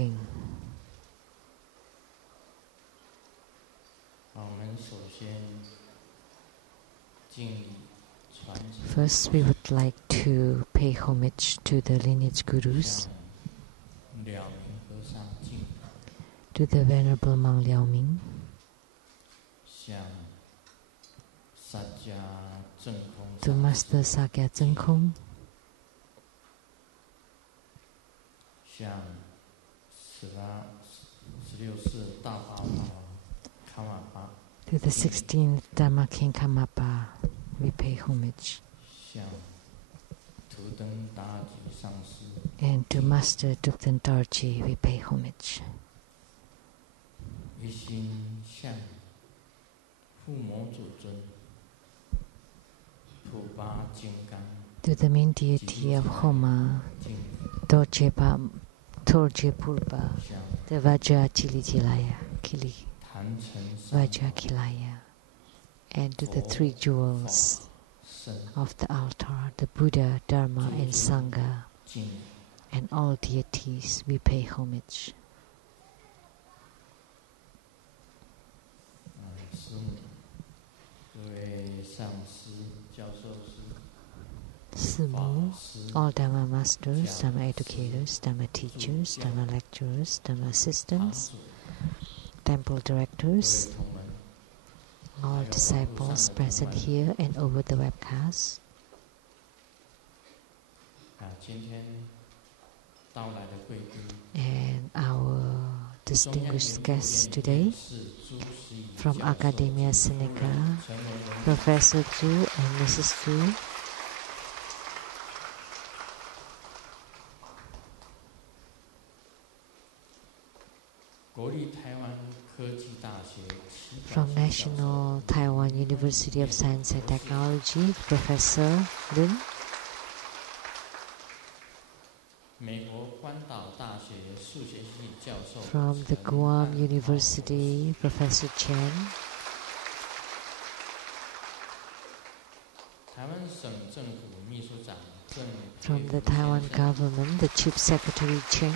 teaching. First, we would like to pay homage to the lineage gurus, to the Venerable Monk Liao Ming, to Master Sakya Zeng Kong, to the 16th Dharma King Karmapa, we pay homage, and to Master Thupten Dorji, we pay homage. To the main deity of Homa, Dorje Purba, the Hevajra Kili Vajra Kilaya, and to the three jewels of the altar, the Buddha, Dharma, and Sangha, and all deities, we pay homage. Simu, all Dharma masters, Dharma educators, Dharma teachers, Dharma lecturers, Dharma assistants, temple directors, all disciples present here and over the webcast. And our distinguished guests today from Academia Sinica, Professor Zhu and Mrs. Zhu. From National Taiwan University of Science and Technology, Professor Lin. From the Guam University, Professor Chen. From the Taiwan government, the Chief Secretary Cheng.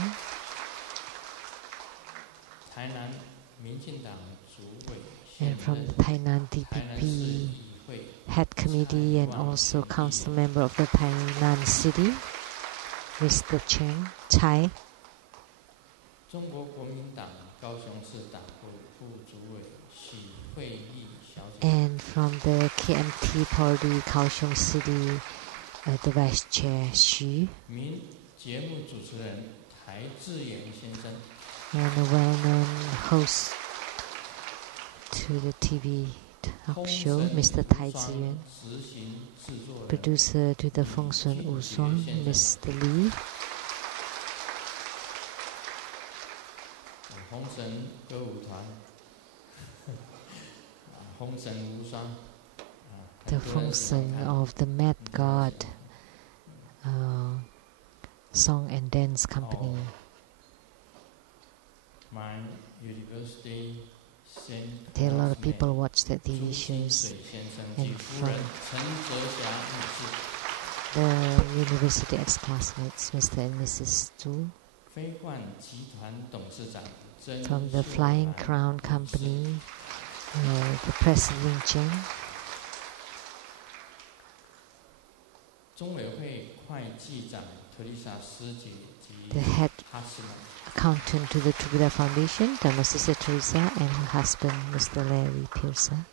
And from the Tainan DPP Head Committee and also Council Member of the Tainan City, Mr. Chai. And from the KMT Party, Kaohsiung City, the Vice Chair Xu. And a well-known host to the TV talk show, Mr. Tai Ziyuan. Producer to the Feng Sun Wu Suang, Mr. Li. The Feng Sun of the Mad God Song and Dance Company. There are a lot of people watch the TV shows. And from the university ex-classmates, Mr. and Mrs. Zhu. From the Flying Crown Company, the President Cheng. The head accountant to the Buddha Foundation, Dharma Sister Teresa, and her husband, Mr. Larry Piercer.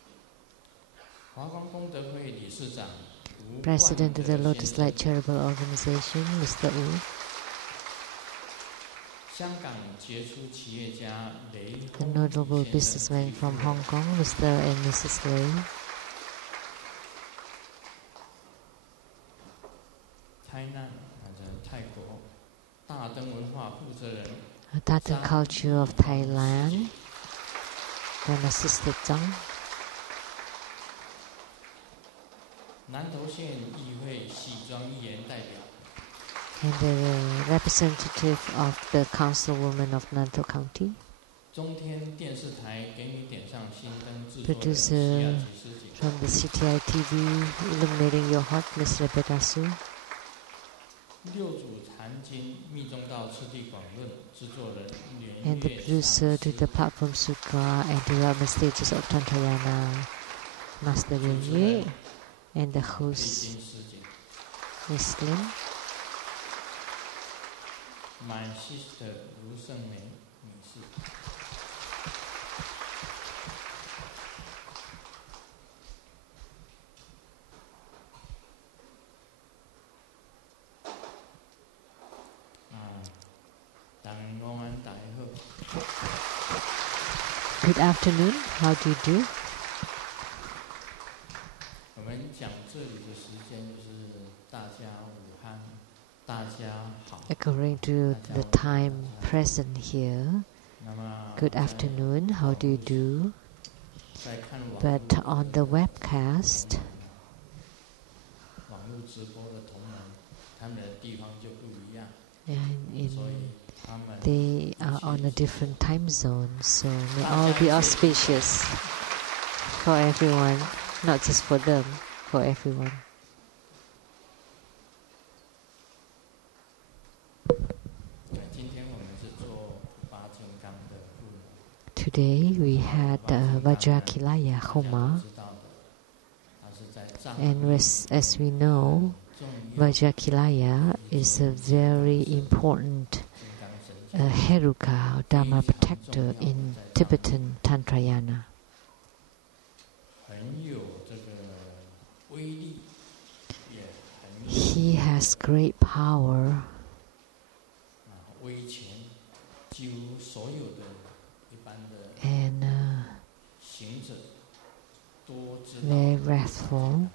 President of the Lotus Light Charitable Organization, Mr. Wu. The notable businessman from Hong Kong, Mr. and Mrs. Lei. Taten Culture of Thailand, Dharma Sister Zhang. And the representative of the councilwoman of Nantou County. Producer from the CTI TV, Illuminating Your Heart, Ms. Rebecca Su. and the producer to the platform sutra and development stages of Tantrayana, Master Sheng-Yen, and the host, Miss Lin. My sister, Sheng-Yen, Good afternoon. How do you do? According to the time present here, good afternoon. How do you do? But on the webcast, they are on a different time zone, so may all be auspicious for everyone, not just for them, for everyone. Today we had Vajrakilaya Homa, and as we know, Vajrakilaya is a very important Heruka, or Dharma protector in Tibetan Tantrayana. He has great power and very wrathful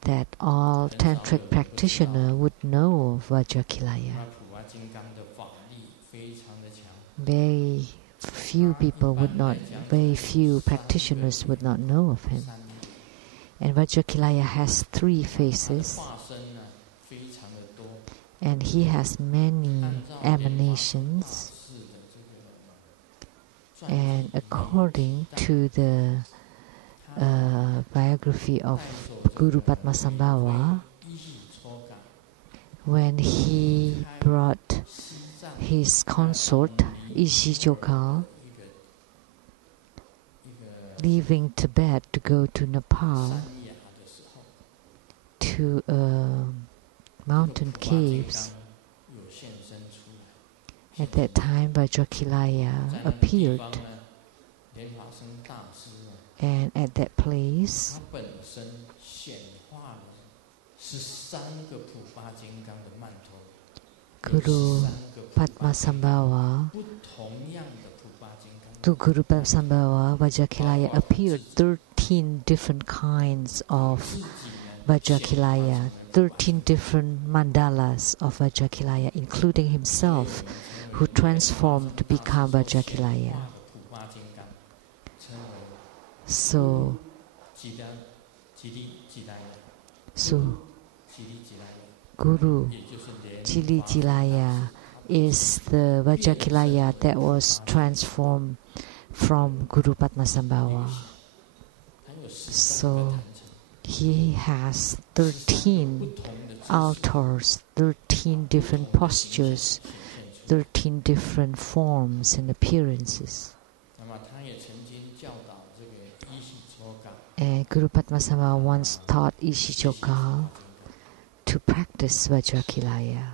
that all tantric practitioners would know of Vajrakilaya. Very few practitioners would not know of him. And Vajrakilaya has 3 faces, and he has many emanations. And according to the biography of Guru Padmasambhava, when he brought his consort Ishijokal, leaving Tibet to go to Nepal, to mountain caves, at that time Vajrakilaya appeared, and at that place Guru Padmasambhava, to Guru Padmasambhava, Vajrakilaya appeared 13 different kinds of Vajrakilaya, 13 different mandalas of Vajrakilaya, including himself, who transformed to become Vajrakilaya. So Guru Jili-Jilaya is the Vajrakilaya that was transformed from Guru Padmasambhava. So he has 13 altars, 13 different postures, 13 different forms and appearances. And Guru Padmasambhava once taught Ishijokal to practice Vajrakilaya.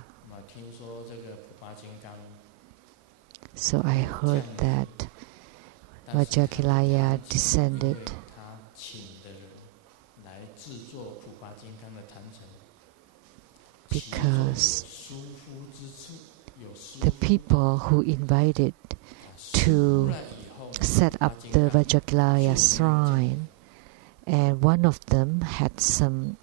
So I heard that Vajrakilaya descended because the people who invited to set up the Vajrakilaya shrine, and one of them had some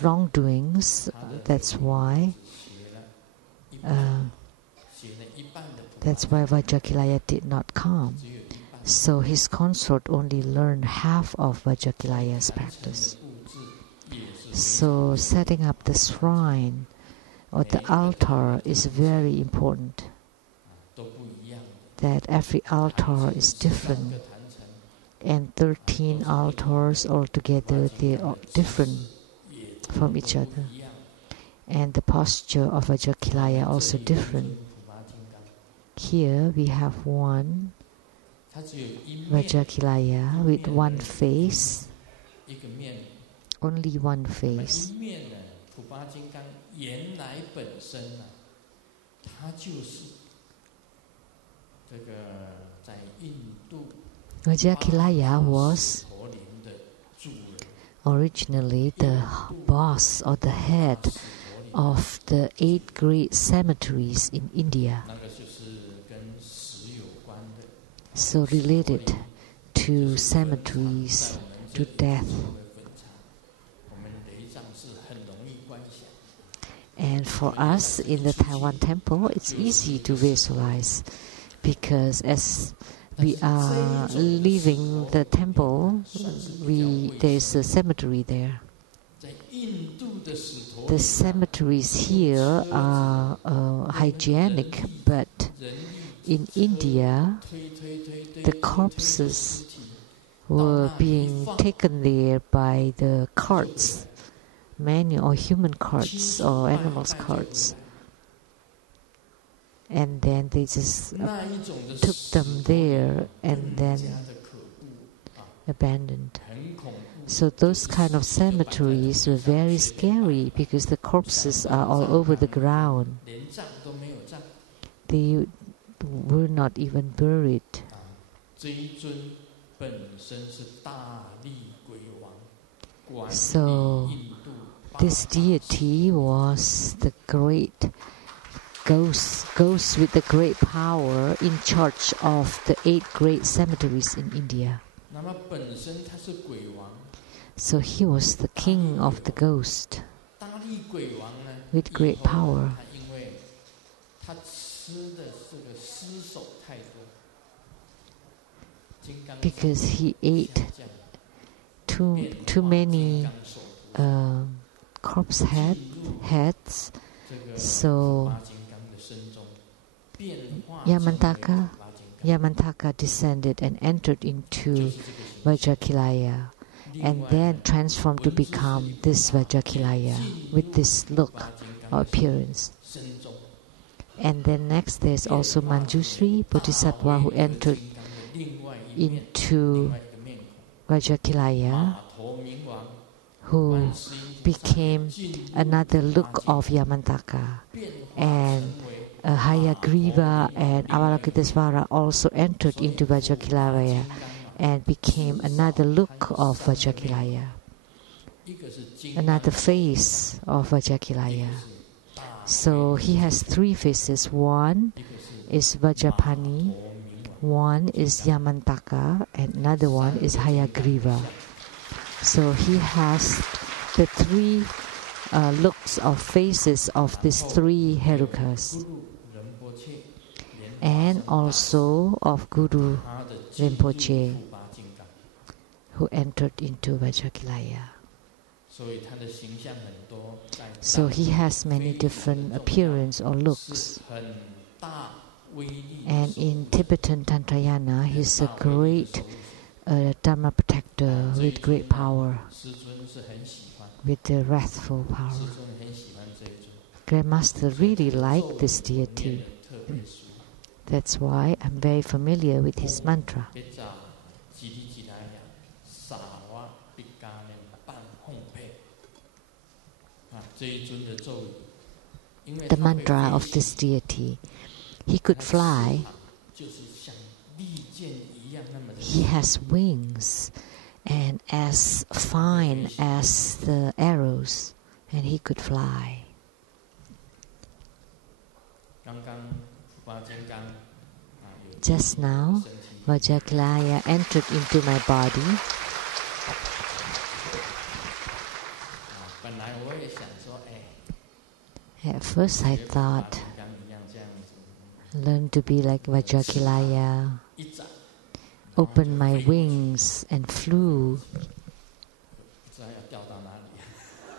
wrongdoings. That's why Vajrakilaya did not come. So his consort only learned half of Vajrakilaya's practice. So setting up the shrine or the altar is very important. That every altar is different, and 13 altars altogether, they are different from each other. And the posture of Vajrakilaya also different. Here we have one Vajrakilaya with one face, only one face. Vajrakilaya was originally the boss or the head of the 8 great cemeteries in India. So related to cemeteries, to death. And for us in the Taiwan temple, it's easy to visualize because as we are leaving the temple, there is a cemetery there. The cemeteries here are hygienic, but in India, the corpses were being taken there by the carts, manual or human carts or animals' carts. And then they just took them there and then abandoned. So those kind of cemeteries were very scary because the corpses are all over the ground. They were not even buried. So this deity was the great ghost with the great power in charge of the 8 great cemeteries in India. So he was the king of the ghost with great power. Because he ate too many corpse heads, so Yamantaka descended and entered into Vajrakilaya and then transformed to become this Vajrakilaya with this look or appearance. And then next there's also Manjusri Bodhisattva who entered into Vajrakilaya, who became another look of Yamantaka. And Hayagriva and Avalokitesvara also entered into Vajrakilaya and became another look of Vajrakilaya, another face of Vajrakilaya. So he has 3 faces. One is Vajrapani, one is Yamantaka, and another one is Hayagriva. So he has the 3 looks of faces of these 3 Herukas, and also of Guru Rinpoche, who entered into Vajrakilaya. So he has many different appearance or looks. And in Tibetan Tantrayana, he's a great Dharma protector with great power, with the wrathful power. Grandmaster really liked this deity. That's why I'm very familiar with his mantra. The mantra of this deity. He could fly. He has wings and as fine as the arrows, and he could fly. Just now, Vajrakilaya entered into my body. At first I thought, learn to be like Vajrakilaya, opened my wings and flew.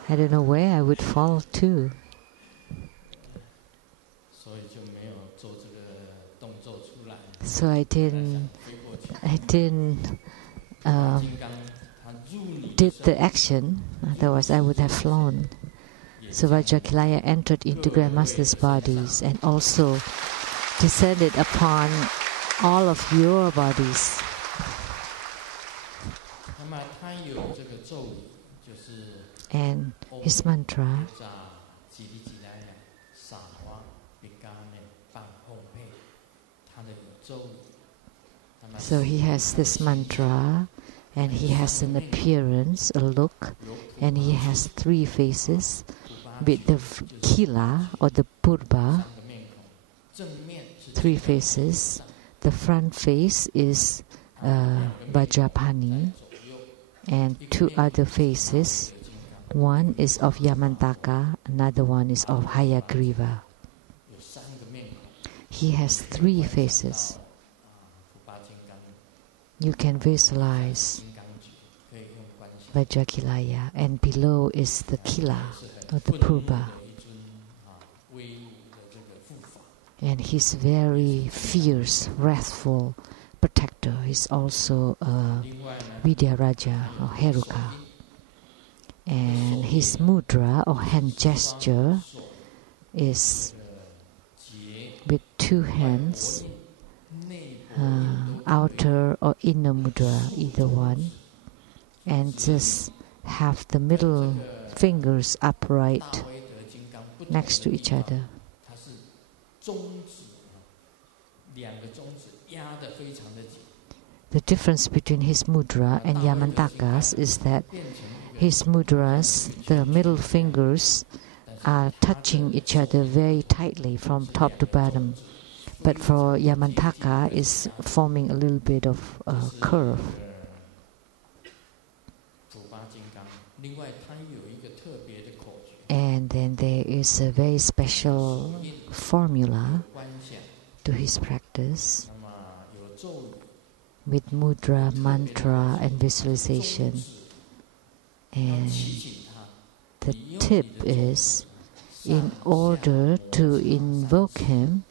I don't know where I would fall to. So I didn't did the action, otherwise I would have flown. So Vajrakilaya entered into Grandmaster's bodies, and also descended upon all of your bodies. 那么他有这个咒语，就是 And his mantra, so he has this mantra, and he has an appearance, a look, and he has 3 faces with the kila or the purba, 3 faces. The front face is Vajrapani, and 2 other faces. One is of Yamantaka, another one is of Hayagriva. He has 3 faces. You can visualize Vajrakilaya, and below is the Kila or the Purba. And he's very fierce, wrathful protector. He's also a Vidyaraja or Heruka. And his mudra or hand gesture is with 2 hands, outer or inner mudra, either one, and just have the middle fingers upright next to each other. The difference between his mudra and Yamantaka's is that his mudras, the middle fingers, are touching each other very tightly from top to bottom. But for Yamantaka, is forming a little bit of a curve. And then there is a very special formula to his practice with mudra, mantra, and visualization. And the tip is, in order to invoke him,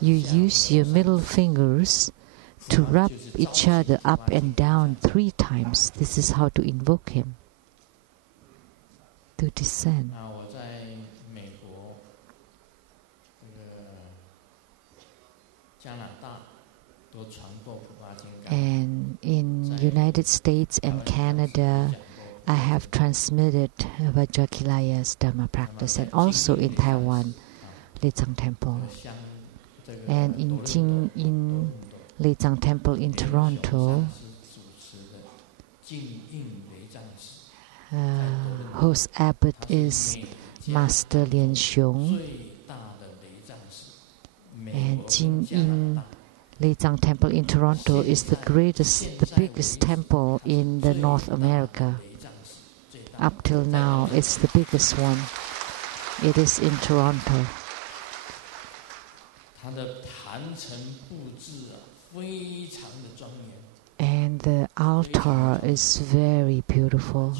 you use your middle fingers to rub each other up and down 3 times. This is how to invoke him, to descend. And in United States and Canada, I have transmitted Vajrakilaya's Dharma practice, and also in Taiwan Lei Tsang Temple. And in Sheng-Yen Lei Tsang Temple in Toronto, host abbot is Master Lien Xiong. And Sheng-Yen Lei Tsang Temple in Toronto is the biggest temple in the North America. Up till now, it's the biggest one. It is in Toronto. And the altar is very beautiful.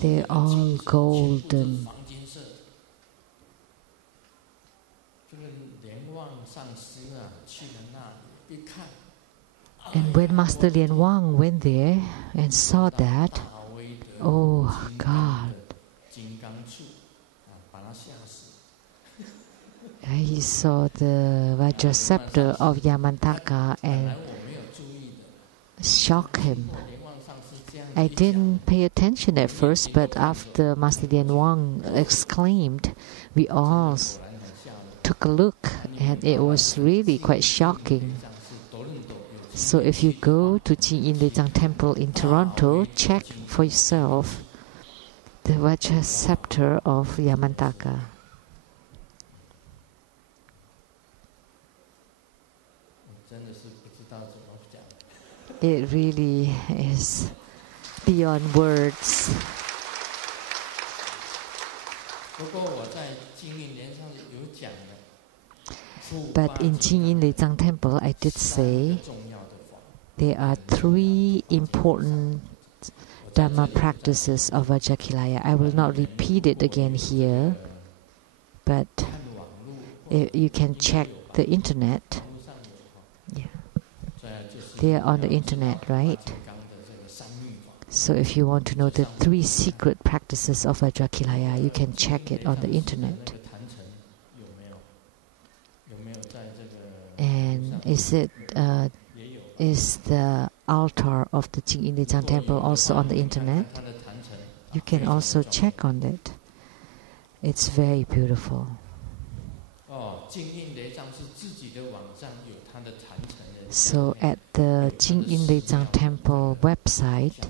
They're all golden. And when Master Lien Wang went there and saw that, oh God, he saw the Vajra scepter of Yamantaka and shocked him. I didn't pay attention at first, but after Master Lien Wang exclaimed, we all took a look, and it was really quite shocking. So if you go to Sheng-Yen Lei Tsang Temple in Toronto, check for yourself the Vajra scepter of Yamantaka. It really is beyond words. But in Sheng-Yen Lei Tsang Temple, I did say there are 3 important Dharma practices of Vajrakilaya. I will not repeat it again here, but you can check the internet. Yeah. They are on the internet, right? So if you want to know the 3 secret practices of Vajrakilaya, you can check it on the internet. is the altar of the Sheng-Yen Lei Tsang temple also on the internet. You can also check on it. It's very beautiful. So at the Sheng-Yen Lei Tsang temple website,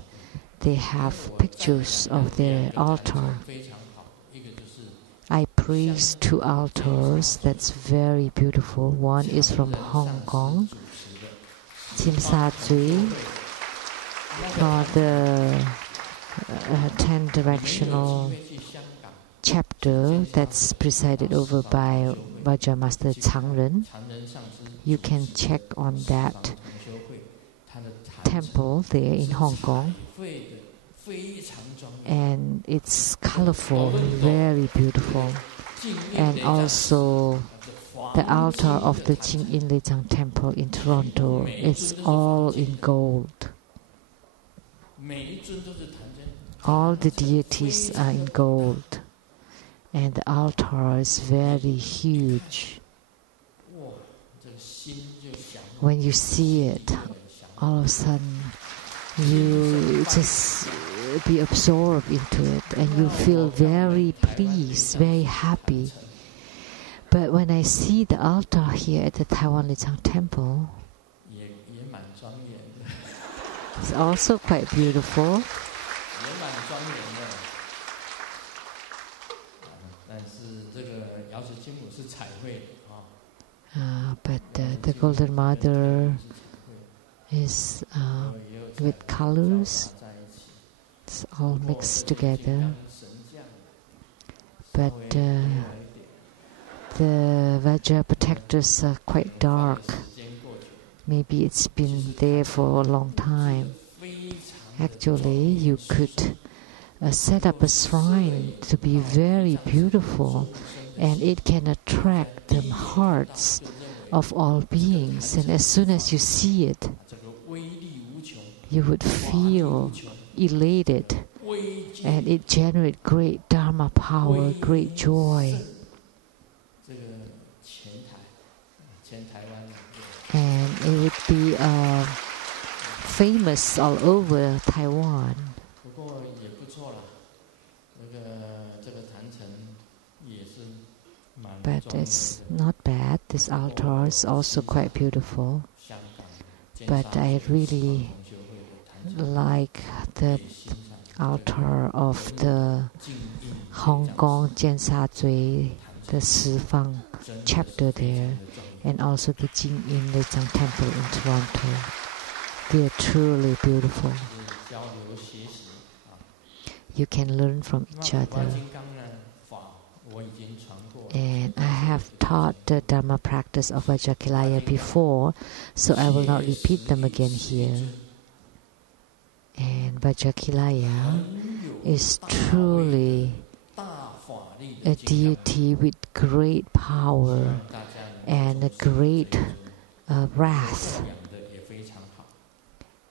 they have pictures of their altar. I praised 2 altars that's very beautiful. One is from Hong Kong, Tsim Sa Tsui, for the 10 directional chapter that's presided over by Hevajra Master Chang-Ren. You can check on that temple there in Hong Kong. And it's colorful, very beautiful. And also the altar of the Sheng-Yen Lei Tsang temple in Toronto, it's all in gold. All the deities are in gold. And the altar is very huge. When you see it, all of a sudden you just be absorbed into it and you feel very pleased, very happy. But when I see the altar here at the Taiwan Lei Tsang temple, it's also quite beautiful. But the Golden Mother is with colors. It's all mixed together. But the Vajra protectors are quite dark. Maybe it's been there for a long time. Actually, you could set up a shrine to be very beautiful, and it can attract the hearts of all beings. And as soon as you see it, you would feel elated, and it generates great Dharma power, great joy. And it would be famous all over Taiwan. But it's not bad. This altar is also quite beautiful. But I really like the altar of the Hong Kong Tsim Sa Tsui, the Shifang chapter there, and also the Sheng-Yen Lei Tsang temple in Toronto. They are truly beautiful. You can learn from each other. And I have taught the Dharma practice of Vajrakilaya before, so I will not repeat them again here. And Vajrakilaya is truly a deity with great power and a great wrath.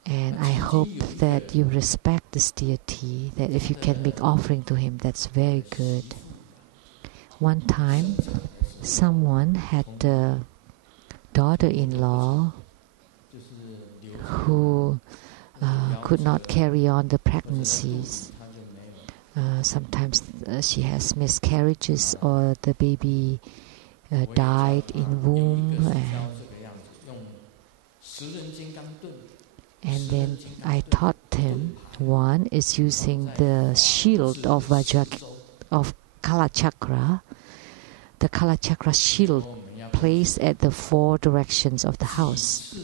And I hope that you respect this deity, that if you can make offering to him, that's very good. One time, someone had a daughter-in-law who could not carry on the pregnancies. Sometimes she has miscarriages or the baby died in womb. And then I taught him, one is using the shield of Kala Chakra, the Kala Chakra shield placed at the 4 directions of the house.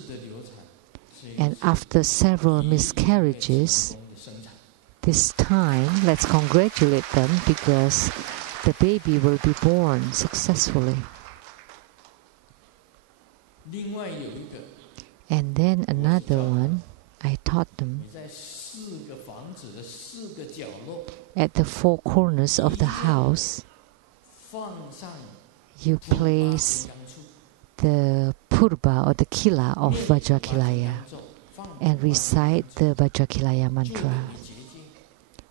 And after several miscarriages, this time, let's congratulate them because the baby will be born successfully. And then another one, I taught them, at the 4 corners of the house, you place the purba or the kila of Vajrakilaya and recite the Vajrakilaya mantra.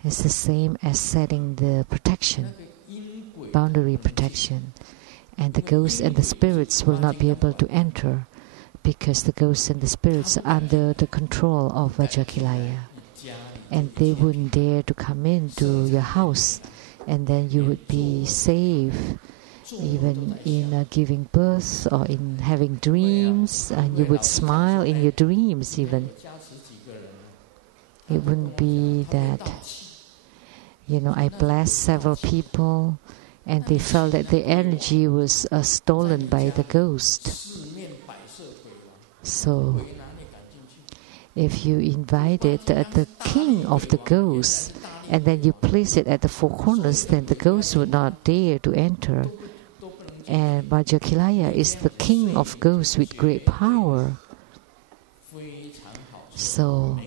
It's the same as setting the protection, boundary protection, and the ghosts and the spirits will not be able to enter because the ghosts and the spirits are under the control of Vajrakilaya. And they wouldn't dare to come into your house, and then you would be safe even in giving birth or in having dreams, and you would smile in your dreams even. It wouldn't be that, I blessed several people and they felt that the energy was stolen by the ghost. So, if you invited the king of the ghosts and then you place it at the four corners, then the ghost would not dare to enter. And Vajrakilaya is the king of ghosts with great power. So,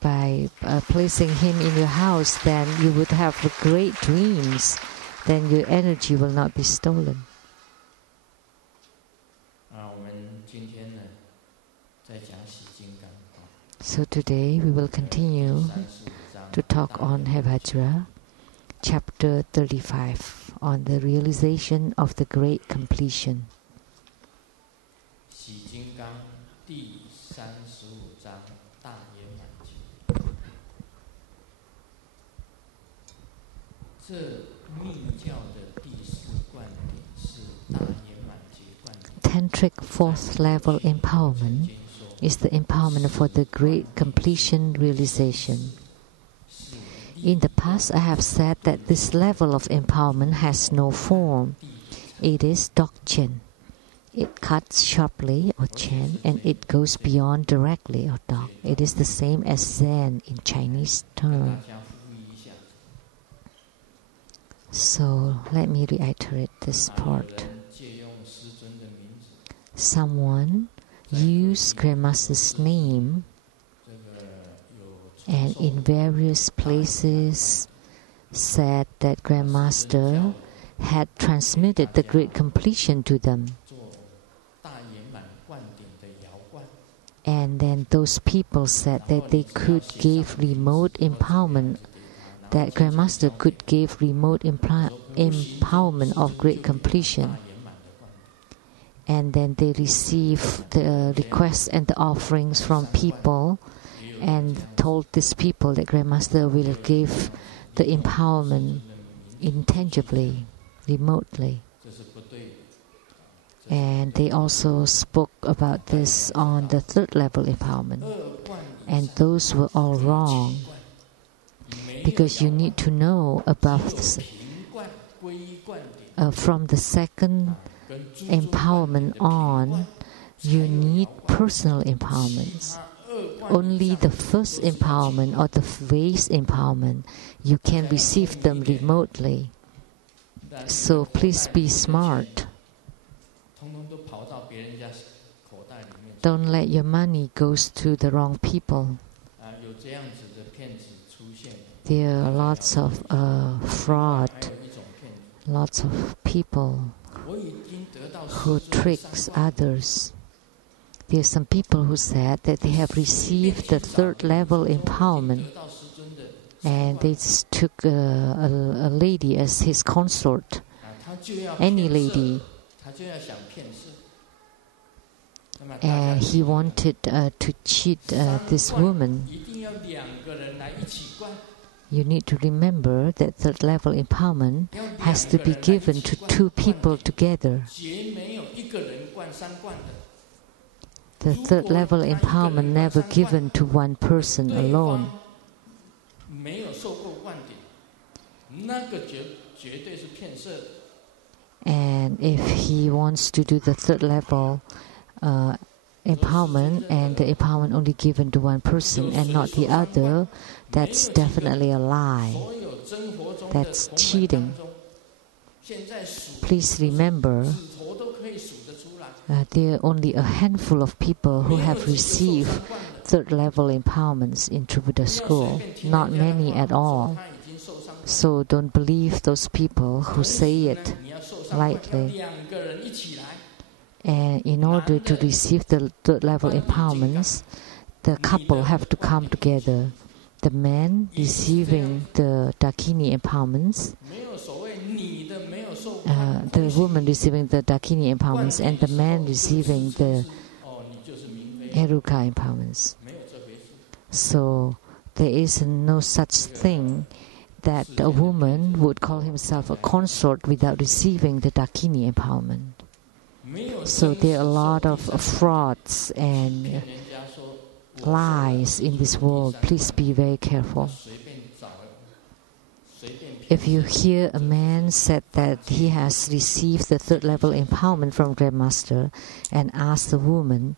by placing him in your house, then you would have great dreams. Then your energy will not be stolen. So today we will continue to talk on Hevajra, chapter 35, on the realization of the great completion. Tantric fourth level empowerment is the empowerment for the great completion realization. In the past, I have said that this level of empowerment has no form. It is Dokchen. It cuts sharply or Chen, and it goes beyond directly or Dok. It is the same as Zen in Chinese term. So let me reiterate this part. Someone used Grandmaster's name and in various places said that Grandmaster had transmitted the great completion to them. And then those people said that they could give remote empowerment, that Grandmaster could give remote empowerment of great completion. And then they received the requests and the offerings from people and told these people that Grandmaster will give the empowerment intangibly, remotely. And they also spoke about this on the third level empowerment. And those were all wrong. Because you need to know about this, from the second empowerment on, you need personal empowerments. Only the first empowerment or the base empowerment, you can receive them remotely. So please be smart. Don't let your money go to the wrong people. There are lots of fraud, lots of people who tricks others. There are some people who said that they have received the third level empowerment and they just took a lady as his consort, any lady. And he wanted to cheat this woman. You need to remember that third level empowerment has to be given to two people together. The third level empowerment never given to one person alone. And if he wants to do the third level empowerment and the empowerment only given to one person and not the other, that's definitely a lie. That's cheating. Please remember, there are only a handful of people who have received third level empowerments in True Buddha School, not many at all. So don't believe those people who say it lightly. And in order to receive the third level empowerments, the couple have to come together. The man receiving the Dakini empowerments, the woman receiving the Dakini empowerments and the man receiving the Heruka empowerments. So there is no such thing that a woman would call himself a consort without receiving the Dakini empowerment. So there are a lot of frauds and lies in this world. Please be very careful. If you hear a man said that he has received the third level empowerment from Grandmaster and ask the woman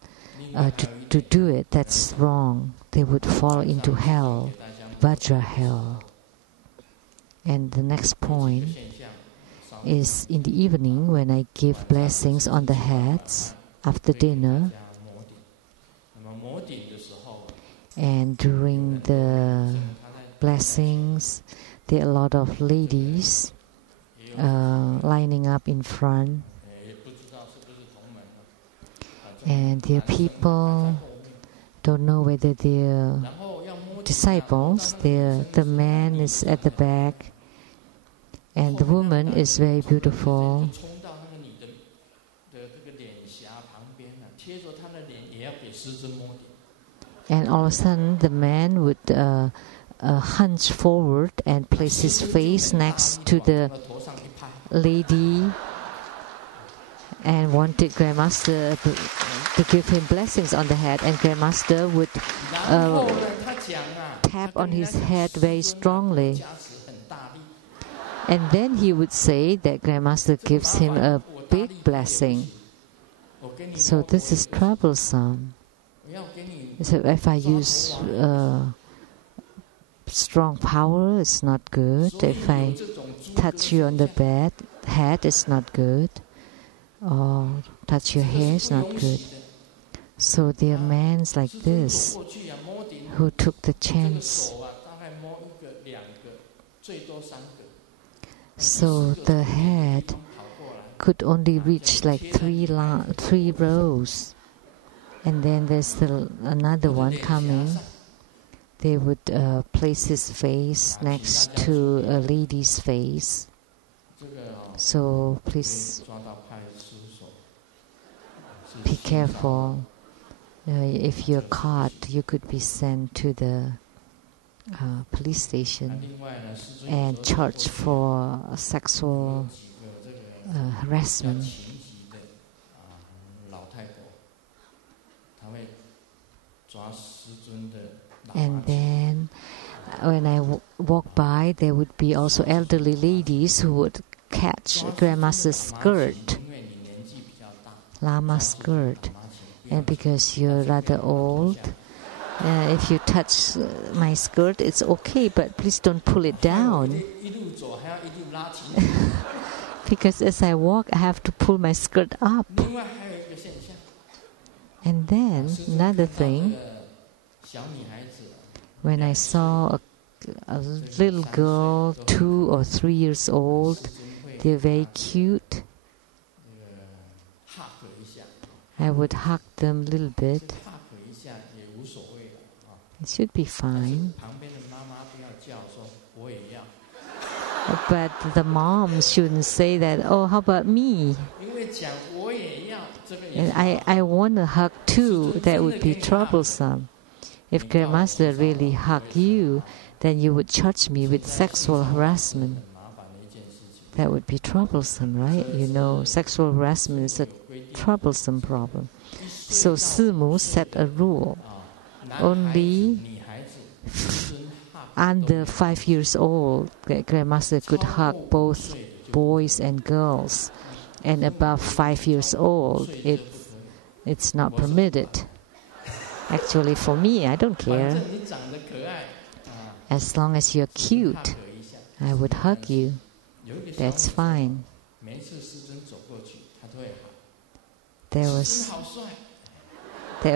to do it, that's wrong. They would fall into hell, Hevajra hell. And the next point is in the evening when I give blessings on the heads after dinner, and during the blessings there are a lot of ladies lining up in front, and their people don't know whether they're disciples. The man is at the back and the woman is very beautiful. And all of a sudden the man would hunch forward and place his face next to the lady and wanted Grandmaster to give him blessings on the head, and Grandmaster would tap on his head very strongly. And then he would say that Grandmaster gives him a big blessing. So this is troublesome. So if I use strong power, it's not good. If I touch you on the head, it's not good. Or touch your hair, it's not good. So there are men like this who took the chance. So the head could only reach like three rows, and then there's another one coming. They would place his face next to a lady's face. So please be careful. If you're caught, you could be sent to the police station and charged for sexual harassment. And then when I walk by, there would be also elderly ladies who would catch Grandmaster's skirt, Lama skirt. And because you're rather old, if you touch my skirt, it's okay, but please don't pull it down. Because as I walk, I have to pull my skirt up. And then, another thing, when I saw a little girl, 2 or 3 years old, they're very cute, I would hug them a little bit. It should be fine. But the mom shouldn't say that, oh, how about me? And I want to hug too. That would be troublesome. If Grandmaster really hugged you, then you would charge me with sexual harassment. That would be troublesome, right? You know, sexual harassment is a troublesome problem. So Simu set a rule. Only under 5 years old, Grandmaster could hug both boys and girls. And above 5 years old, it's not permitted. Actually, for me, I don't care. As long as you're cute, I would hug you. That's fine. There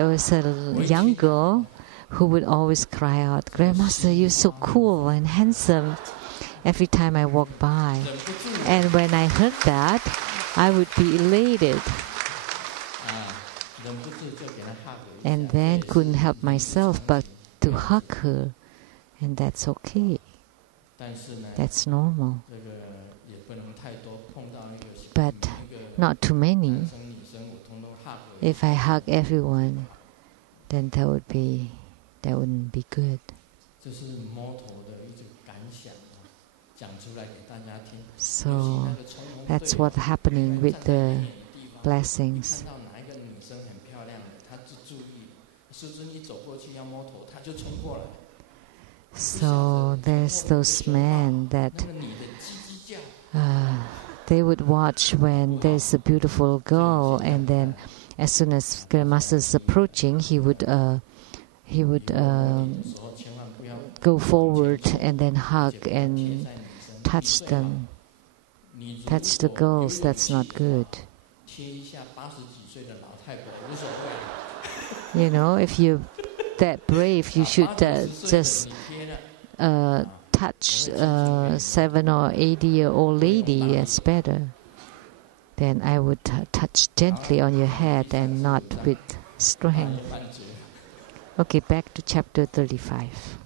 was a young girl who would always cry out, Grandmaster, you're so cool and handsome, every time I walk by. And when I heard that, I would be elated. And then couldn't help myself but to hug her. And that's okay. That's normal. but not too many. If I hug everyone, then that wouldn't be good. So that's what's happening with the blessings. So there's those men that they would watch when there's a beautiful girl, and then as soon as Grandmaster is approaching, he would go forward and then hug and touch them, touch the girls. That's not good. You know, if you're that brave, you should just touch 7 or 80-year-old lady. That's better. Then I would touch gently on your head and not with strength. Okay, back to chapter 35.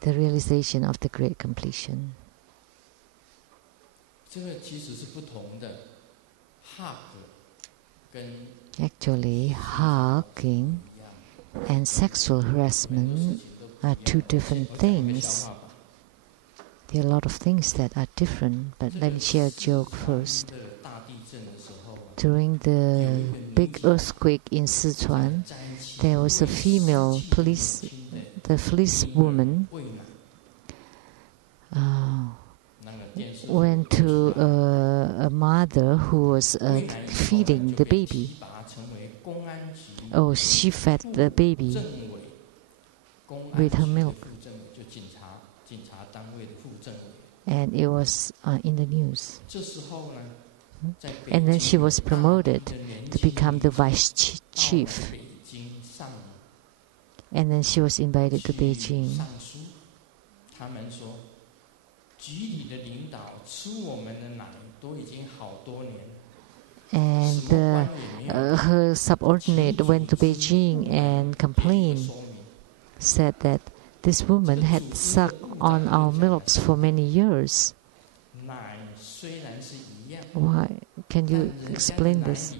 The realization of the great completion. Actually, hugging and sexual harassment are two different things. There are a lot of things that are different, but let me share a joke first. During the big earthquake in Sichuan, there was a female police woman went to a mother who was feeding the baby. Oh, she fed the baby with her milk. And it was in the news. And then she was promoted to become the vice chief. And then she was invited to Beijing. And her subordinate went to Beijing and complained, said that this woman had sucked on our milks for many years. Why? Can you explain this?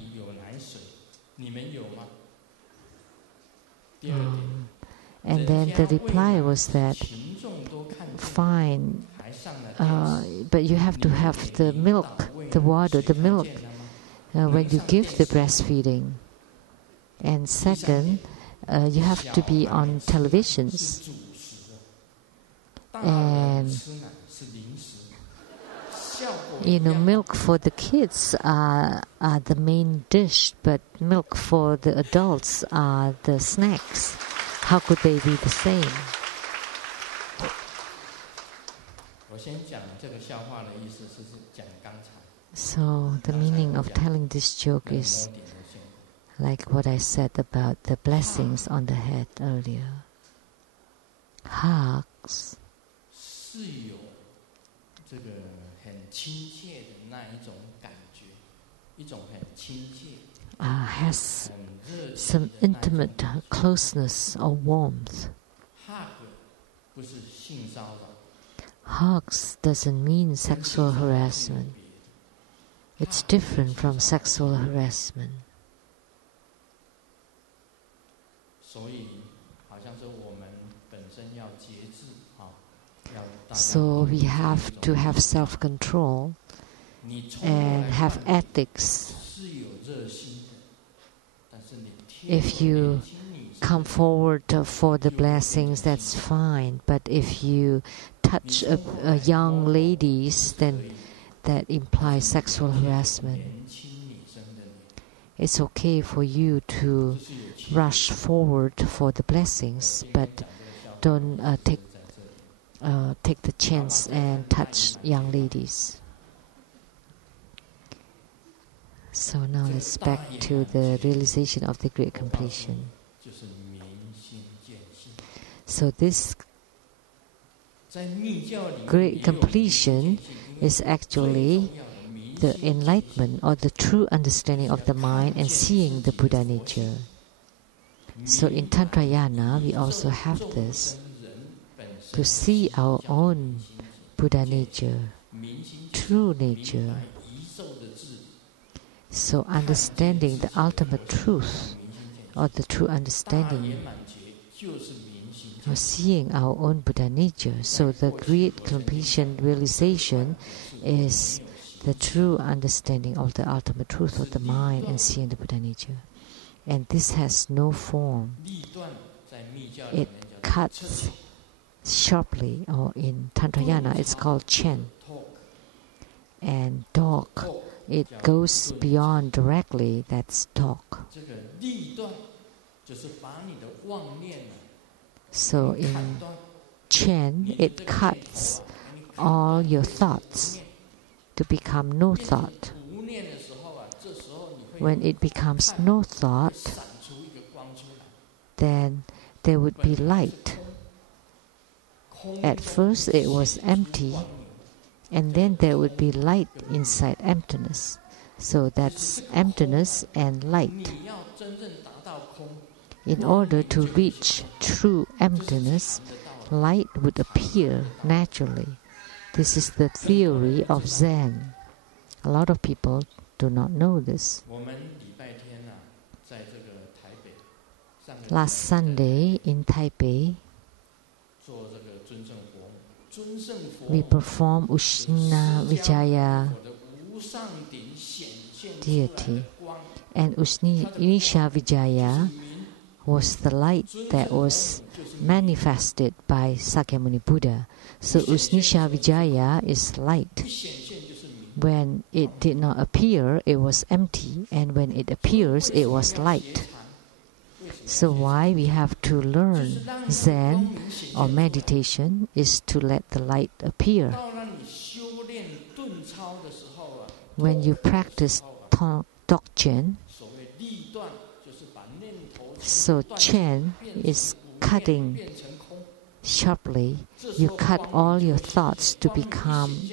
And then the reply was that, fine, but you have to have the milk, the water, the milk when you give the breastfeeding. And second, you have to be on televisions. And milk for the kids are the main dish, but milk for the adults are the snacks. How could they be the same? So the meaning of telling this joke is like what I said about the blessings on the head earlier. Hugs has some intimate closeness or warmth. Hugs doesn't mean sexual harassment. It's different from sexual harassment. So we have to have self-control and have ethics. If you come forward for the blessings, that's fine. But if you touch a young ladies, then that implies sexual harassment. It's okay for you to rush forward for the blessings, but don't take the chance and touch young ladies. So now let's back to the realization of the great completion. So this great completion is actually the enlightenment or the true understanding of the mind and seeing the Buddha nature. So in Tantrayana, we also have this, to see our own Buddha nature true nature. So understanding the ultimate truth, or the true understanding, or seeing our own Buddha nature. So the great completion realization is the true understanding of the ultimate truth of the mind and seeing the Buddha nature. And this has no form. It cuts sharply, or in Tantrayana it's called Chen. And talk, it goes beyond directly, that's talk. So in Chen, it cuts all your thoughts to become no thought. When it becomes no thought, then there would be light. At first it was empty, and then there would be light inside emptiness. So that's emptiness and light. In order to reach true emptiness, light would appear naturally. This is the theory of Zen. A lot of people do not know this. Last Sunday in Taipei, we performed Ushna Vijaya deity. And Ushnisha Vijaya was the light that was manifested by Sakyamuni Buddha. So Ushnisha Vijaya is light. When it did not appear, it was empty, and when it appears, it was light. So why we have to learn Zen or meditation is to let the light appear. When you practice Dzogchen, so Chen is cutting sharply. You cut all your thoughts to become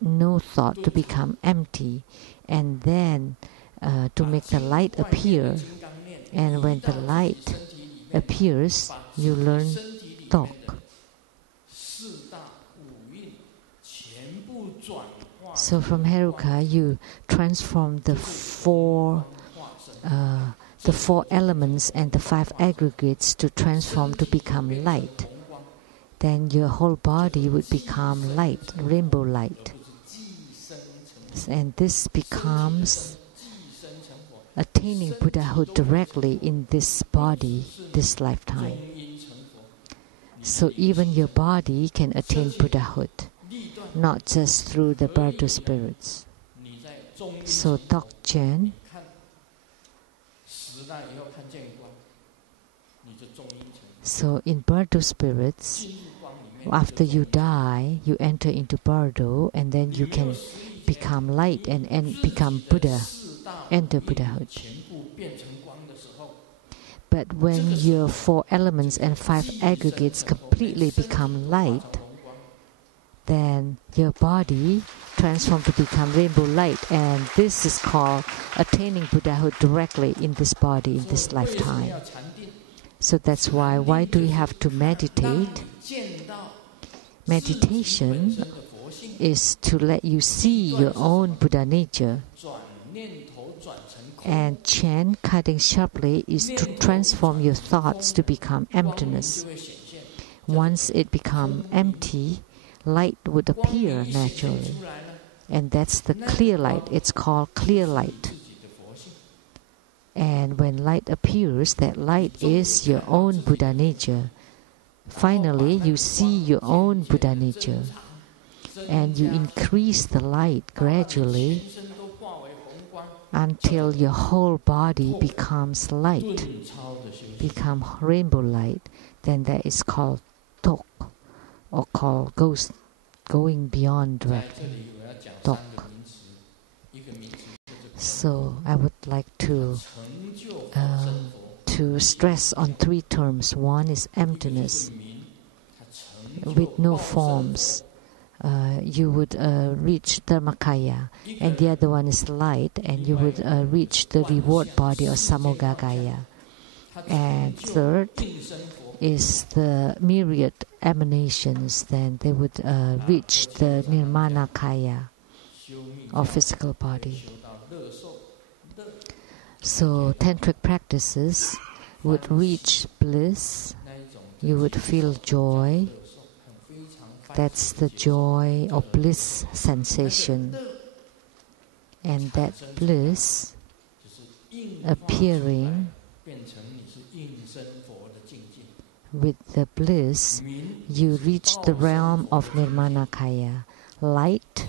no thought, to become empty, and then to make the light appear. And when the light appears, you learn talk. So from Heruka, you transform the four elements and the 5 aggregates to transform to become light. Then your whole body would become light, rainbow light. And this becomes attaining Buddhahood directly in this body, this lifetime. So even your body can attain Buddhahood, not just through the Bardo spirits. So Dzogchen, so in Bardo spirits, after you die, you enter into Bardo, and then you can become light and become Buddha, enter Buddhahood. But when your 4 elements and 5 aggregates completely become light, then your body transforms to become rainbow light, and this is called attaining Buddhahood directly in this body, in this lifetime. So that's why do we have to meditate? Meditation is to let you see your own Buddha nature. And Chen, cutting sharply, is to transform your thoughts to become emptiness. Once it becomes empty, light would appear naturally. And that's the clear light. It's called clear light. And when light appears, that light is your own Buddha nature. Finally, you see your own Buddha nature. And you increase the light gradually until your whole body becomes light, become rainbow light. Then that is called Tok, or called going beyond directly. Tok. So I would like to stress on 3 terms. One is emptiness, with no forms. You would reach Dharmakaya, and the other one is light, and you would reach the reward body or Samogakaya. And third is the myriad emanations, then they would reach the Nirmanakaya, or physical body. So tantric practices would reach bliss. You would feel joy. That's the joy or bliss sensation. And that bliss appearing, with the bliss, you reach the realm of Nirmanakaya. Light,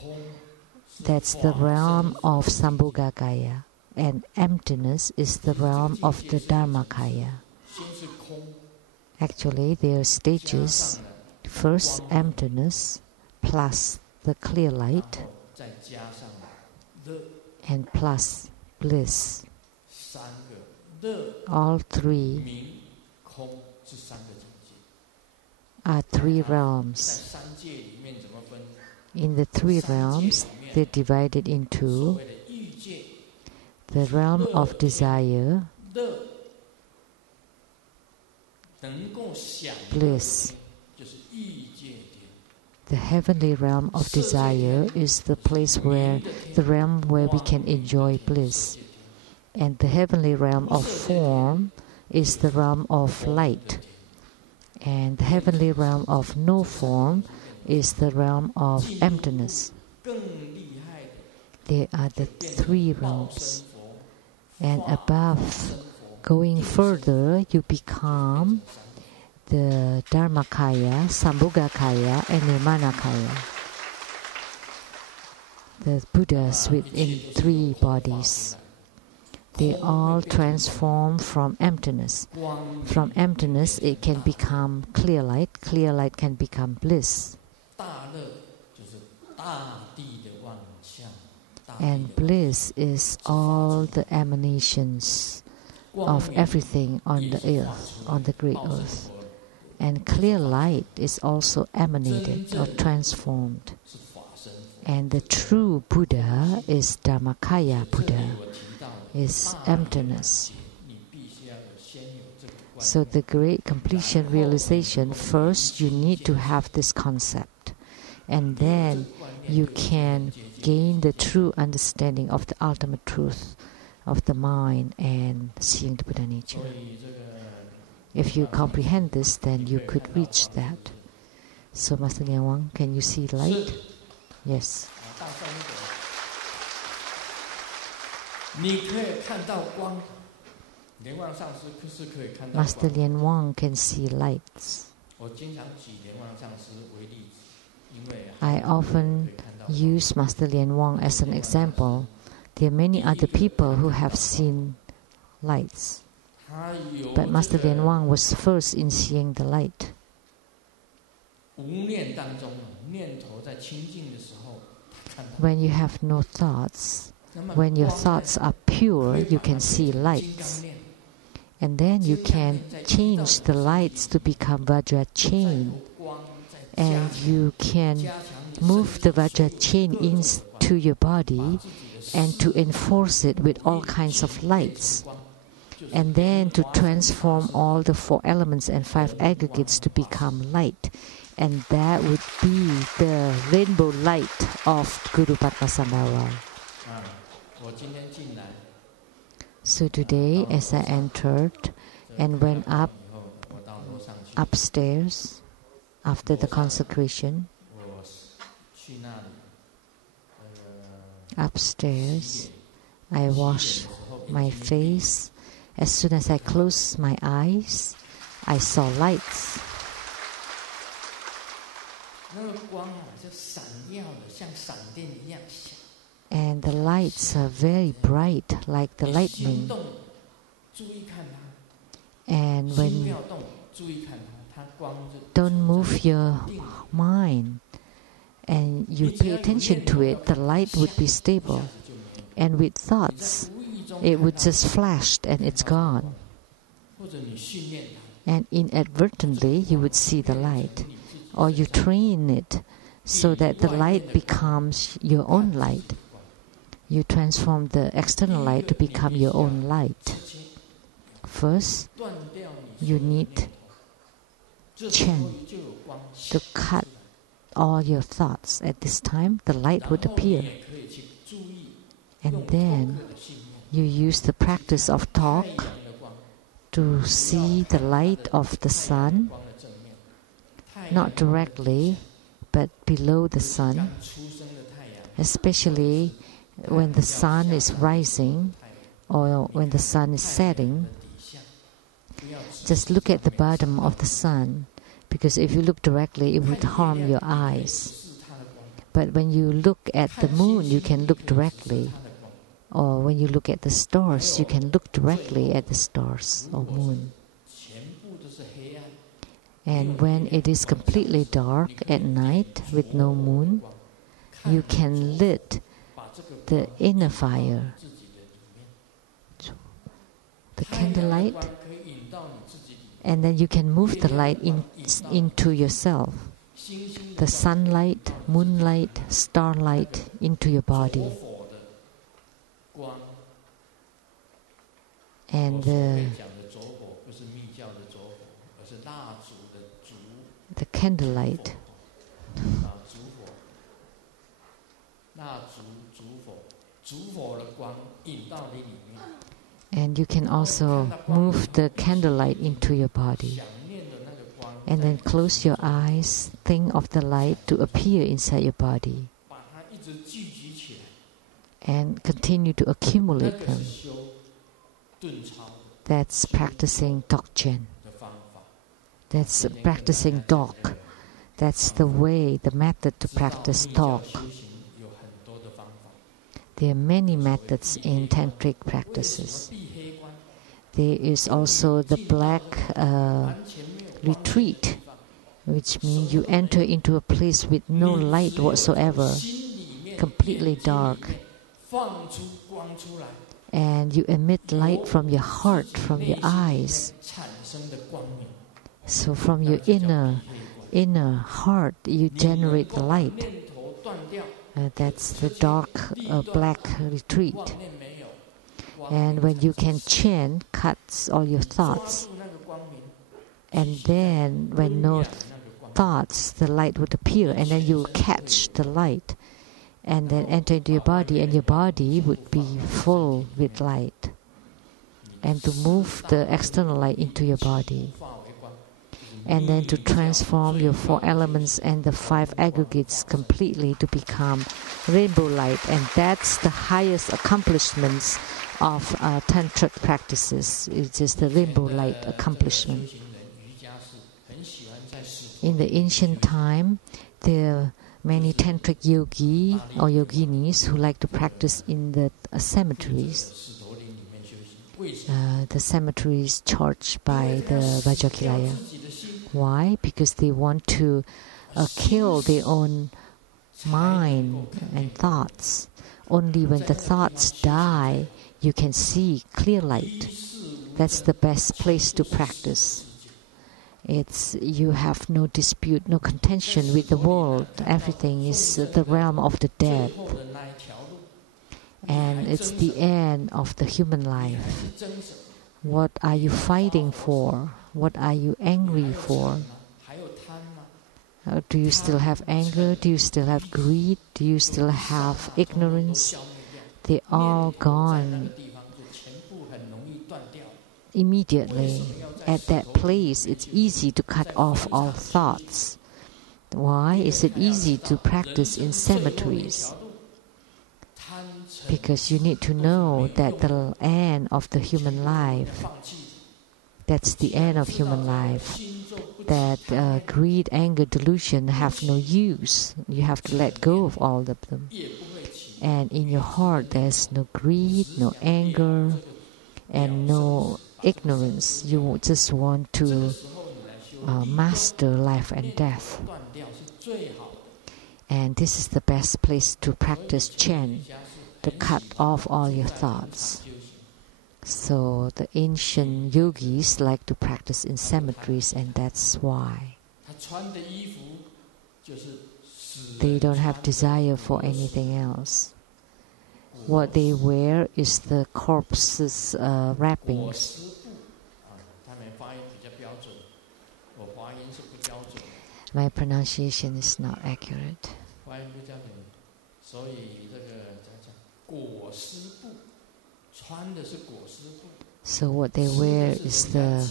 that's the realm of Sambhogakaya. And emptiness is the realm of the Dharmakaya. Actually, there are stages. First, emptiness plus the clear light, and plus bliss. All three are three realms. In the three realms, they're divided into the realm of desire, bliss. The heavenly realm of desire is the place where, the realm where we can enjoy bliss. And the heavenly realm of form is the realm of light. And the heavenly realm of no form is the realm of emptiness. There are the three realms. And above, going further, you become the Dharmakaya, Sambhogakaya, and Nirmanakaya. The Buddhas within three bodies. They all transform from emptiness. From emptiness, it can become clear light. Clear light can become bliss. And bliss is all the emanations of everything on the earth, on the great earth. And clear light is also emanated or transformed. And the true Buddha is Dharmakaya Buddha, is emptiness. So the great completion realization, first you need to have this concept. And then you can gain the true understanding of the ultimate truth of the mind and seeing the Buddha nature. If you comprehend this, then you could reach that. So, Master Lian Wang, can you see light? Yes. Master Lian Wang can see lights. I often use Master Lian Wang as an example. There are many other people who have seen lights. But Master Lian Wang was first in seeing the light. When you have no thoughts, when your thoughts are pure, you can see lights. And then you can change the lights to become Vajra chain. And you can move the Vajra chain into your body and to enforce it with all kinds of lights. And then to transform all the 4 elements and 5 aggregates to become light. And that would be the rainbow light of Guru Padmasambhava. So today, as I entered and went upstairs after the consecration, upstairs, I washed my face. As soon as I closed my eyes, I saw lights. And the lights are very bright, like the lightning. And when don't move your mind and you pay attention to it, the light would be stable. And with thoughts, it would just flash and it's gone. And inadvertently, you would see the light. Or you train it so that the light becomes your own light. You transform the external light to become your own light. First, you need chant to cut all your thoughts. At this time, the light would appear. And then you use the practice of talk to see the light of the sun, not directly, but below the sun, especially when the sun is rising or when the sun is setting. Just look at the bottom of the sun, because if you look directly, it would harm your eyes. But when you look at the moon, you can look directly. Or when you look at the stars, you can look directly at the stars or moon. And when it is completely dark at night with no moon, you can lit the inner fire, the candlelight, and then you can move the light into yourself. The sunlight, moonlight, starlight into your body. And the candlelight. And you can also move the candlelight into your body. And then close your eyes, think of the light to appear inside your body. And continue to accumulate them. That's practicing Dokchen. That's practicing Dok. That's the way, the method to practice Dok. There are many methods in tantric practices. There is also the black retreat, which means you enter into a place with no light whatsoever, completely dark. And you emit light from your heart, from your eyes. So from your inner heart, you generate the light. That's the dark black retreat. And when you can chant, cuts all your thoughts. And then when no thoughts, the light would appear, and then you catch the light and then enter into your body, and your body would be full with light. And to move the external light into your body. And then to transform your 4 elements and the 5 aggregates completely to become rainbow light. And that's the highest accomplishments of tantric practices. It is the rainbow light accomplishment. In the ancient time, there are many tantric yogi or yoginis who like to practice in the cemeteries. The cemeteries charged by the Vajrakilaya. Why? Because they want to kill their own mind and thoughts. Only when the thoughts die, you can see clear light. That's the best place to practice. You have no dispute, no contention with the world. Everything is the realm of the dead. And it's the end of the human life. What are you fighting for? What are you angry for? Do you still have anger? Do you still have greed? Do you still have ignorance? They're all gone immediately. At that place, it's easy to cut off all thoughts. Why is it easy to practice in cemeteries? Because you need to know that the end of the human life, that's the end of human life. That greed, anger, delusion have no use. You have to let go of all of them. And in your heart, there's no greed, no anger, and no ignorance. You just want to master life and death. And this is the best place to practice chant, to cut off all your thoughts. So the ancient yogis like to practice in cemeteries, and that's why. They don't have desire for anything else. What they wear is the corpse's wrappings. My pronunciation is not accurate. 发音不标准，所以这个叫裹尸布，穿的是裹尸布。 So what they wear is the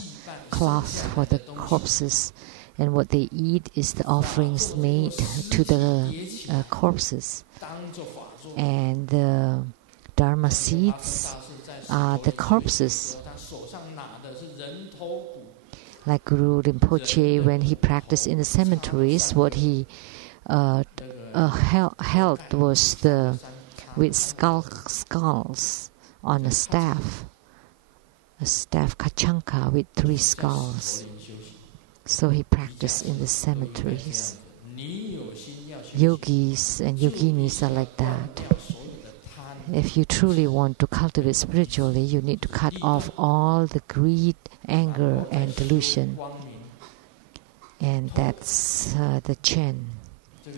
cloth for the corpses, and what they eat is the offerings made to the corpses. And the Dharma seeds are the corpses. Like Guru Rinpoche, when he practiced in the cemeteries, what he held was with skulls on a staff kachanka with 3 skulls. So he practiced in the cemeteries. Yogis and yoginis are like that. If you truly want to cultivate spiritually, you need to cut off all the greed, anger, and delusion. And that's the Chen.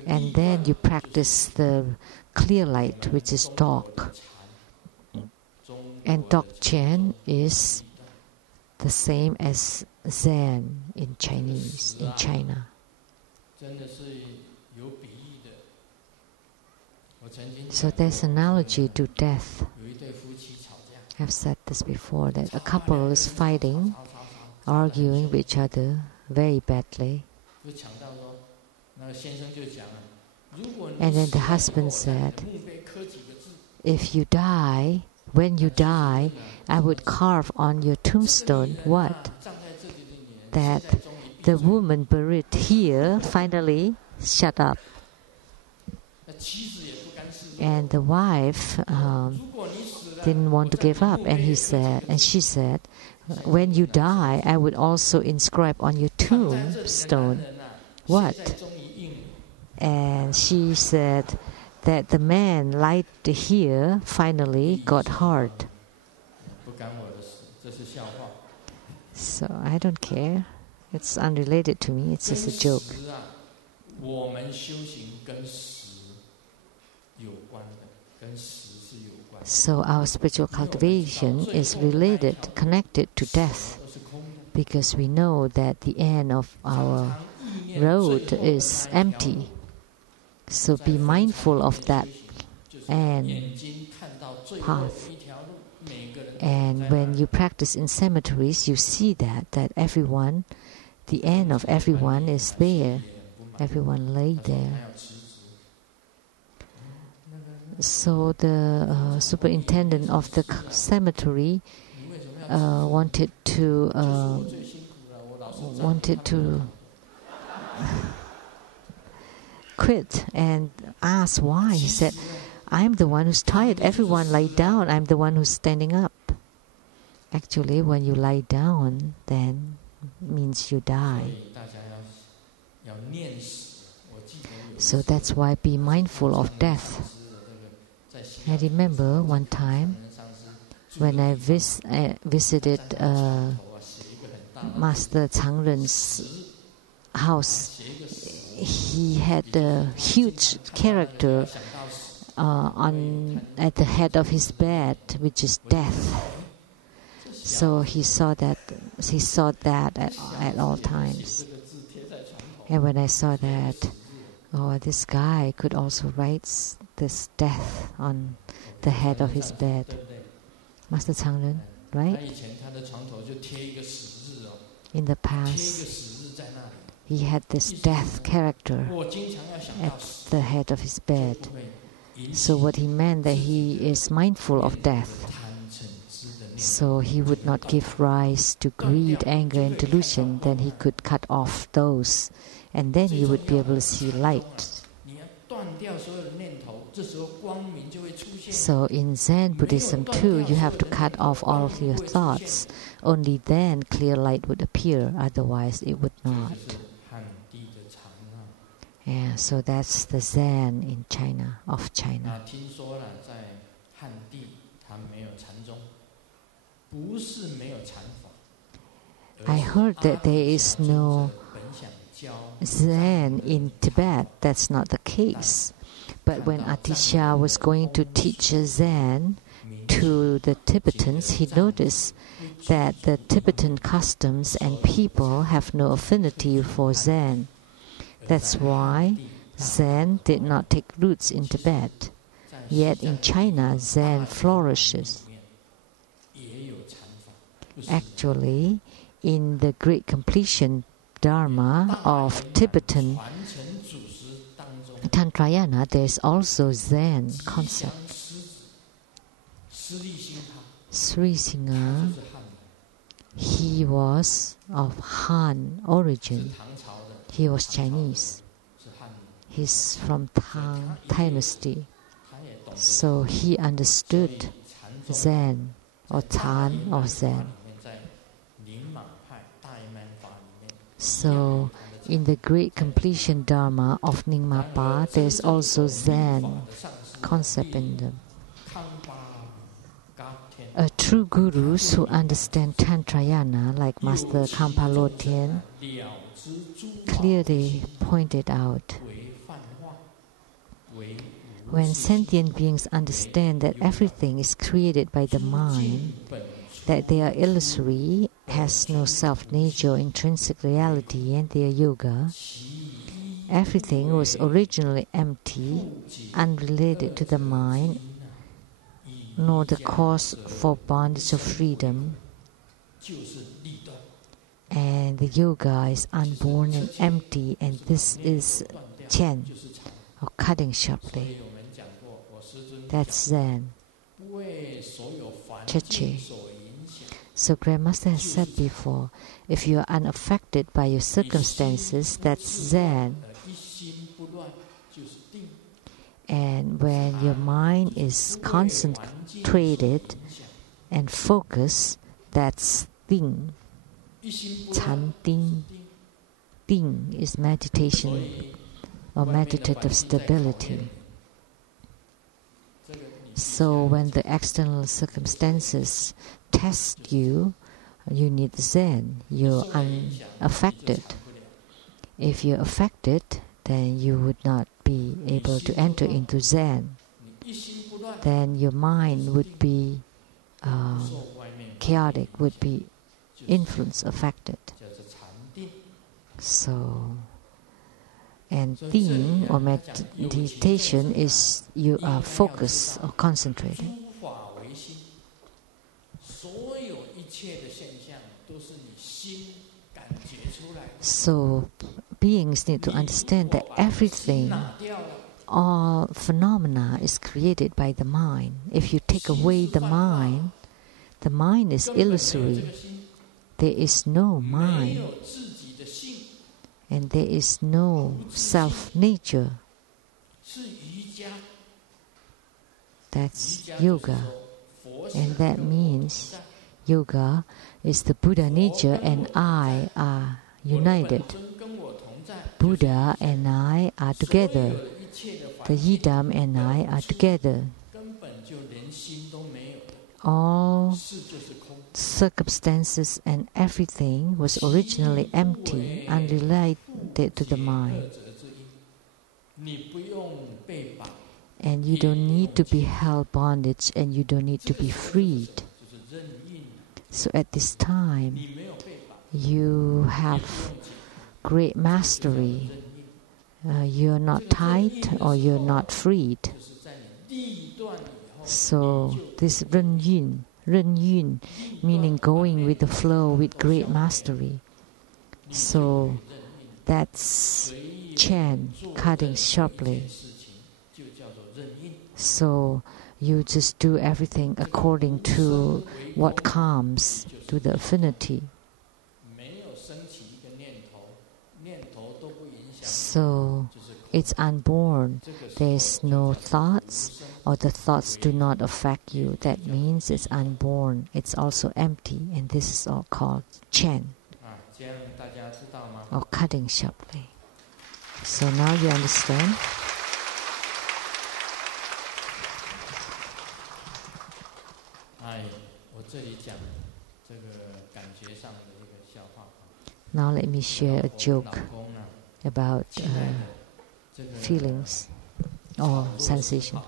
And then you practice the clear light, which is Dog. And Dog Chen is the same as Zen in Chinese, in China. So there's an analogy to death. I've said this before, that a couple is fighting, arguing with each other very badly. And then the husband said, if you die, when you die, I would carve on your tombstone what? That the woman buried here finally shut up. And the wife didn't want to give up, and she said, when you die, I would also inscribe on your tombstone what? And she said that the man lied here finally got hard. So I don't care. It's unrelated to me. It's just a joke. So our spiritual cultivation is related, connected to death, because we know that the end of our road is empty. So be mindful of that end path. And when you practice in cemeteries, you see that everyone, the end of everyone is there. Everyone lay there. So the superintendent of the cemetery wanted to quit and asked why. He said, I'm the one who's tired. Everyone lie down. I'm the one who's standing up. Actually, when you lie down, then means you die. So that's why be mindful of death. I remember one time when I visited Master Changren's house. He had a huge character at the head of his bed, which is death. So he saw that at all times. And when I saw that, this guy could also write this death on the head of his bed. Master Changren, right? In the past, he had this death character at the head of his bed. So what he meant that he is mindful of death. So he would not give rise to greed, anger, and delusion. Then he could cut off those, and then you would be able to see light. So in Zen Buddhism too, you have to cut off all of your thoughts. Only then clear light would appear. Otherwise, it would not. Yeah, so that's the Zen in China, of China. I heard that there is no Zen in Tibet. That's not the case. But when Atisha was going to teach Zen to the Tibetans, he noticed that the Tibetan customs and people have no affinity for Zen. That's why Zen did not take roots in Tibet. Yet in China, Zen flourishes. Actually, in the Great Completion Dharma of Tibetan Tantrayana, there is also Zen concept. Sri Singha, he was of Han origin. He was Chinese. He's from Tang Dynasty. So he understood Zen or Tan or Zen. So in the Great Completion Dharma of Nyingma, there is also Zen concept in them. A true gurus who understand Tantrayana, like Master Kampa Lotien, clearly pointed out, when sentient beings understand that everything is created by the mind, that they are illusory, has no self-nature or intrinsic reality, and they are yoga, everything was originally empty, unrelated to the mind, nor the cause for bondage or freedom, and the yoga is unborn and empty, and this is Chen, or cutting sharply. That's Zen. Cheche. So Grandmaster has said before, if you are unaffected by your circumstances, that's Zen. And when your mind is concentrated and focused, that's Ding. Chan Ding. Ding is meditation or meditative stability. So when the external circumstances test you, you need Zen. You're unaffected. If you're affected, then you would not be able to enter into Zen. Then your mind would be chaotic, would be influence affected. So, and Ding or meditation is you are focused or concentrated. So beings need to understand that everything, all phenomena is created by the mind. If you take away the mind is illusory. There is no mind. And there is no self-nature. That's yoga. And that means yoga is the Buddha nature and I are united. Buddha and I are together. The Yidam and I are together. All circumstances and everything was originally empty, unrelated to the mind. And you don't need to be held bondage, and you don't need to be freed. So at this time, you have great mastery. You're not tied or you're not freed. So this Ren Yun, meaning going with the flow with great mastery. So that's Chen, cutting sharply. So you just do everything according to what comes, to the affinity. So it's unborn. There's no thoughts, or the thoughts do not affect you. That means it's unborn. It's also empty, and this is all called Chen, or cutting sharply. So now you understand? Now let me share a joke about feelings or sensation.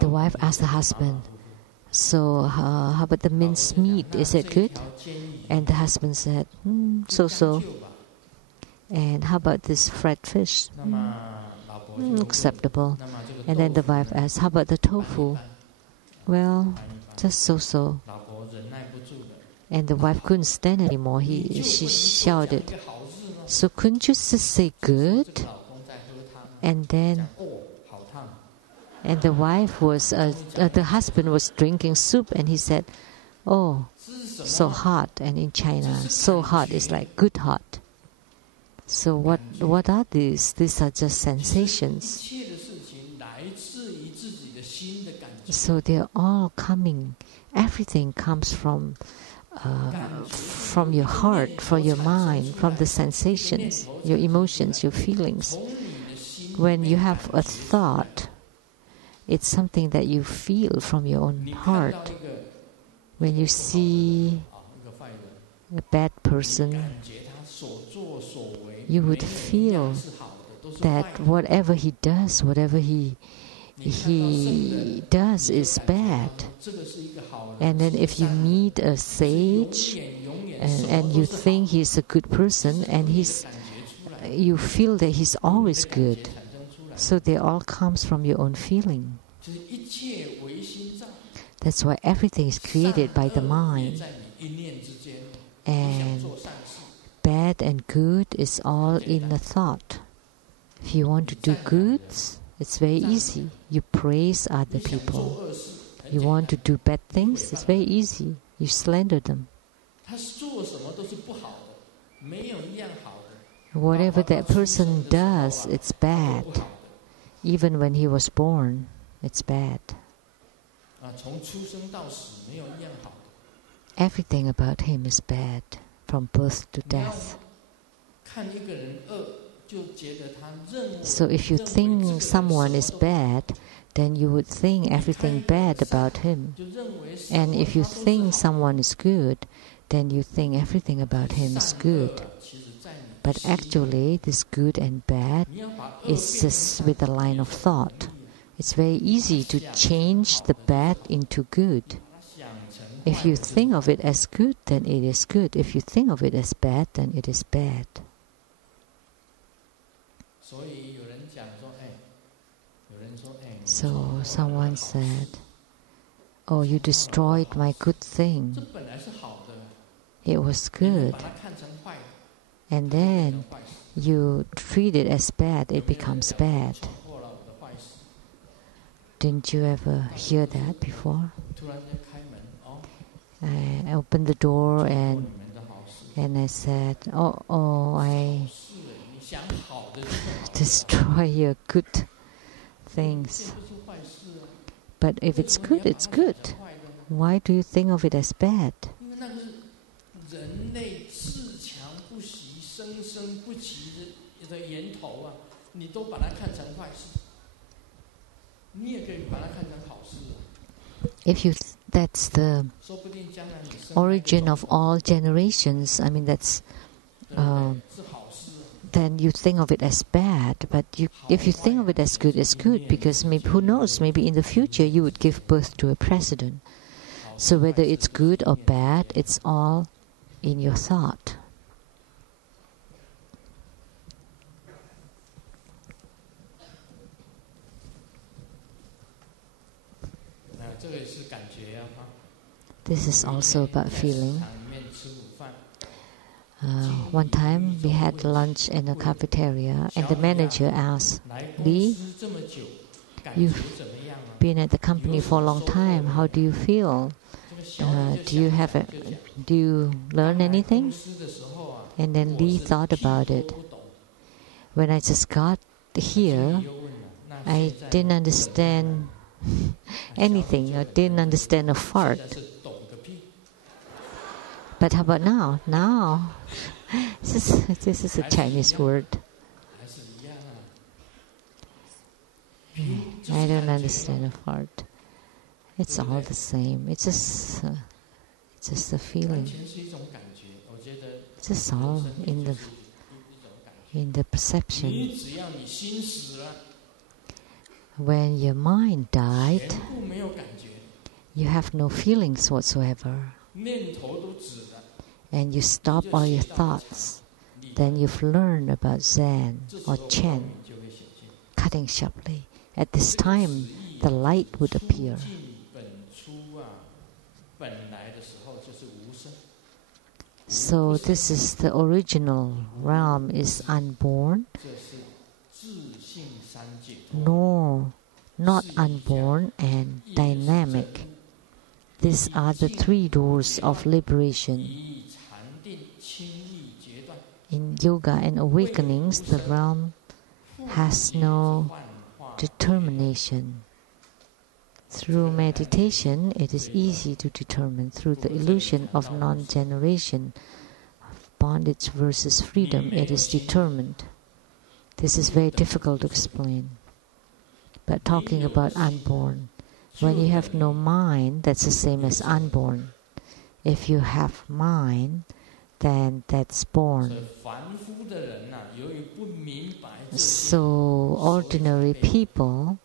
The wife asked the husband, so how about the minced meat? Is it good? And the husband said, so-so. And how about this fried fish? Acceptable. And then the wife asks, how about the tofu? Well, just so-so. And the wife couldn't stand anymore. She shouted, so couldn't you just say good? And then, and the husband was drinking soup, and he said, oh, so hot. And in China, so hot is like good hot. So what are these? These are just sensations. So they're all coming. Everything comes from your heart, from your mind, from the sensations, your emotions, your feelings. When you have a thought, it's something that you feel from your own heart. When you see a bad person, you would feel that whatever he does is bad. And then if you meet a sage and you think he's a good person, and you feel that he's always good. So they all comes from your own feeling. That's why everything is created by the mind. And bad and good is all in the thought. If you want to do good, it's very easy. You praise other people. You want to do bad things, it's very easy. You slander them. Whatever that person does, it's bad. Even when he was born, it's bad. Everything about him is bad, from birth to death. So if you think someone is bad, then you would think everything bad about him. And if you think someone is good, then you think everything about him is good. But actually, this good and bad is just with a line of thought. It's very easy to change the bad into good. If you think of it as good, then it is good. If you think of it as bad, then it is bad. So someone said, oh, you destroyed my good thing. It was good. And then you treat it as bad, it becomes bad. Didn't you ever hear that before? I opened the door and I said, I destroy your good things. But if it's good, it's good. Why do you think of it as bad? That's the origin of all generations. I mean, that's then you think of it as bad. But if you think of it as good, it's good, because maybe, who knows, maybe in the future you would give birth to a president. So whether it's good or bad, it's all in your thought. This is also about feeling. One time we had lunch in a cafeteria, and the manager asked, Li, you've been at the company for a long time. How do you feel? Do you learn anything? And then Li thought about it. When I just got here, I didn't understand anything. I didn't understand a fart. But how about now? Now, this is a Chinese word. I don't understand a fart. It's all the same. It's just a feeling. It's just all in the perception. When your mind died, you have no feelings whatsoever. And you stop all your thoughts. then you've learned about Zen or Chen, cutting sharply. At this time, the light would appear. So this is the original realm is unborn, nor not unborn and dynamic. These are the three doors of liberation. In yoga and awakenings, the realm has no determination. Through meditation, it is easy to determine. Through the illusion of non-generation, of bondage versus freedom, it is determined. This is very difficult to explain. But talking about unborn, when you have no mind, that's the same as unborn. If you have mind, then that's born. So ordinary people,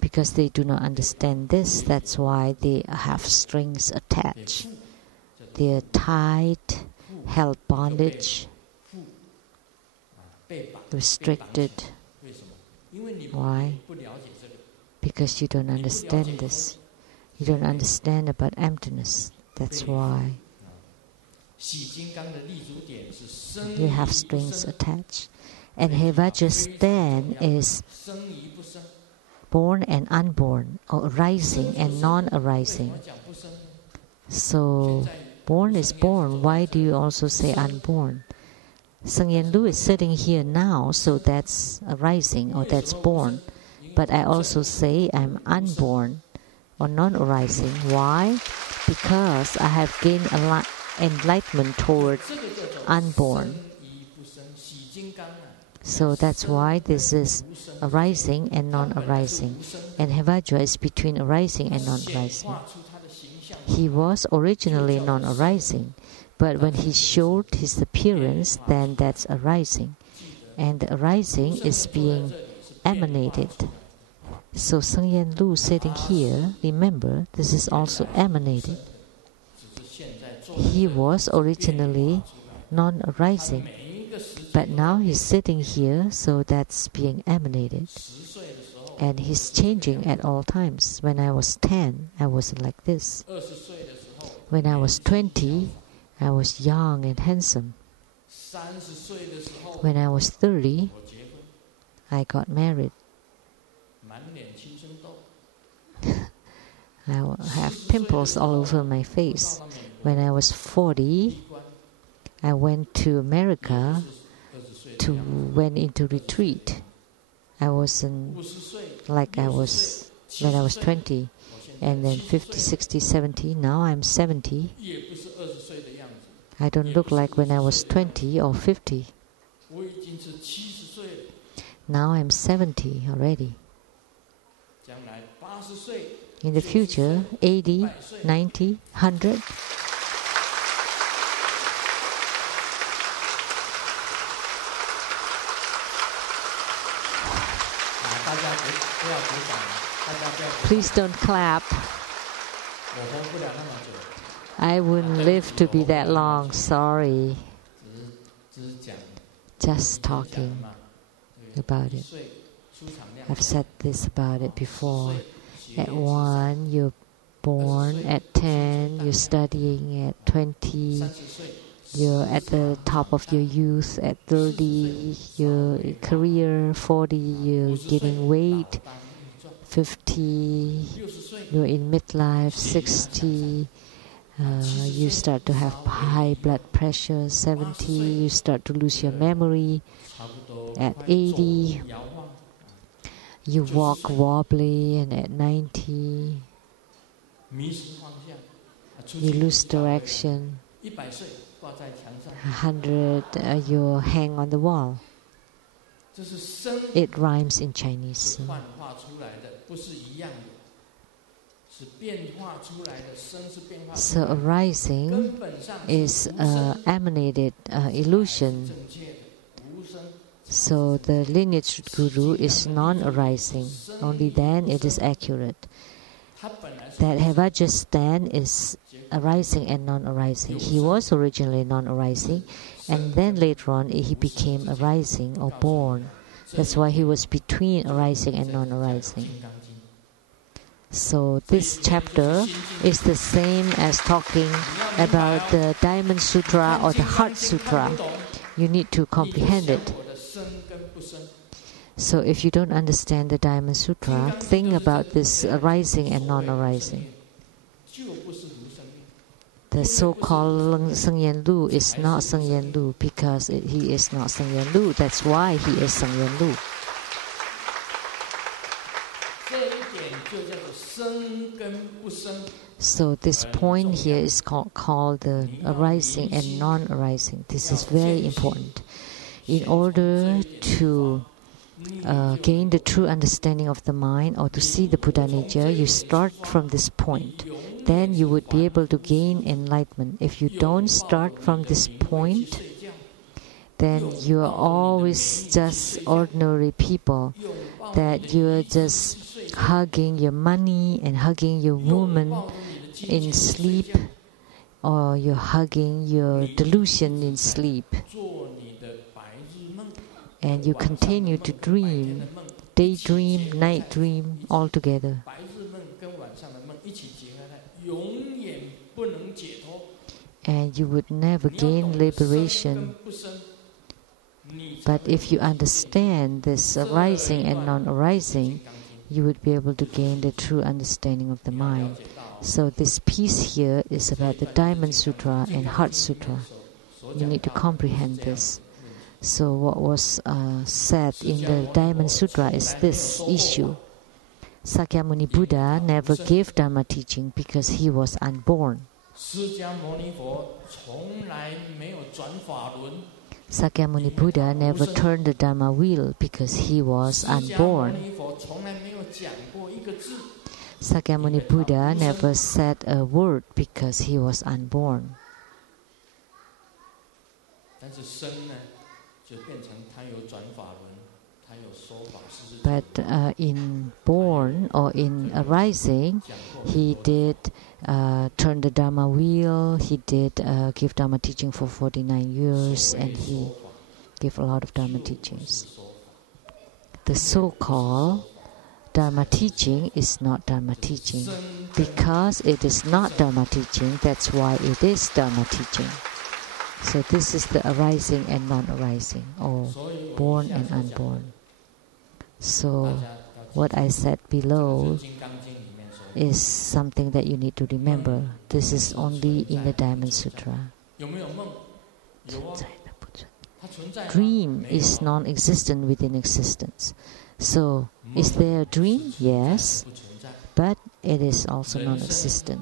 because they do not understand this, that's why they have strings attached. They are tied, held bondage, restricted. Why? Because you don't understand this. You don't understand about emptiness. That's why. You have strings attached. And Hevajra stand is born and unborn, or arising and non-arising. So, born is born. Why do you also say unborn? Sheng-Yen is sitting here now, so that's arising or that's born. But I also say I'm unborn or non-arising. Why? Because I have gained enlightenment toward unborn. So that's why this is arising and non-arising. And Hevajra is between arising and non-arising. He was originally non-arising, but when he showed his appearance, then that's arising. And the arising is being emanated. So Sheng-Yen Lu sitting here, remember, this is also emanated. He was originally non-arising, but now he's sitting here, so that's being emanated. And he's changing at all times. When I was 10, I wasn't like this. When I was 20, I was young and handsome. When I was 30, I got married. I have pimples all over my face. When I was 40, I went to America went into retreat. I wasn't like I was when I was 20, and then 50, 60, 70. Now I'm 70. I don't look like when I was 20 or 50. Now I'm 70 already. In the future, 80, 90, 100. Please don't clap. I wouldn't live to be that long, sorry. Just talking about it. I've said this about it before. At 1, you're born. At 10, you're studying. At 20, you're at the top of your youth. At 30, your career. 40, you're gaining weight. 50, you're in midlife. 60, you start to have high blood pressure. 70, you start to lose your memory. At 80, you walk wobbly, and at 90, you lose direction. 100, you hang on the wall. It rhymes in Chinese. So arising is emanated illusion. So the lineage guru is non-arising. Only then it is accurate. that Hevajra stand is arising and non-arising. He was originally non-arising, and then later on he became arising or born. That's why he was between arising and non-arising. So this chapter is the same as talking about the Diamond Sutra or the Heart Sutra. You need to comprehend it. So if you don't understand the Diamond Sutra, think about this arising and non-arising. The so-called Sheng-Yen Lu is not Sheng-Yen Lu because he is not Sheng-Yen Lu. That's why he is Sheng-Yen Lu. So this point here is called the arising and non-arising. This is very important. In order to gain the true understanding of the mind or to see the Buddha nature, you start from this point. Then you would be able to gain enlightenment. If you don't start from this point, then you are always just ordinary people, that you are just hugging your money and hugging your woman in sleep, or you're hugging your delusion in sleep. And you continue to dream, daydream, night dream, all together. And you would never gain liberation. But if you understand this arising and non-arising, you would be able to gain the true understanding of the mind. So this piece here is about the Diamond Sutra and Heart Sutra. You need to comprehend this. So what was said in the Diamond Sutra is this issue. Sakyamuni Buddha never gave Dharma teaching because he was unborn. Sakyamuni Buddha never turned the Dharma wheel because he was unborn. Sakyamuni Buddha never said a word because he was unborn. But in born or in arising, he did turn the Dharma wheel, he did give Dharma teaching for 49 years, and he gave a lot of Dharma teachings. The so-called Dharma teaching is not Dharma teaching. Because it is not Dharma teaching, that's why it is Dharma teaching. So this is the arising and non-arising, or born and unborn. So what I said below is something that you need to remember. This is only in the Diamond Sutra. Dream is non-existent within existence. So, is there a dream? Yes, but it is also non-existent.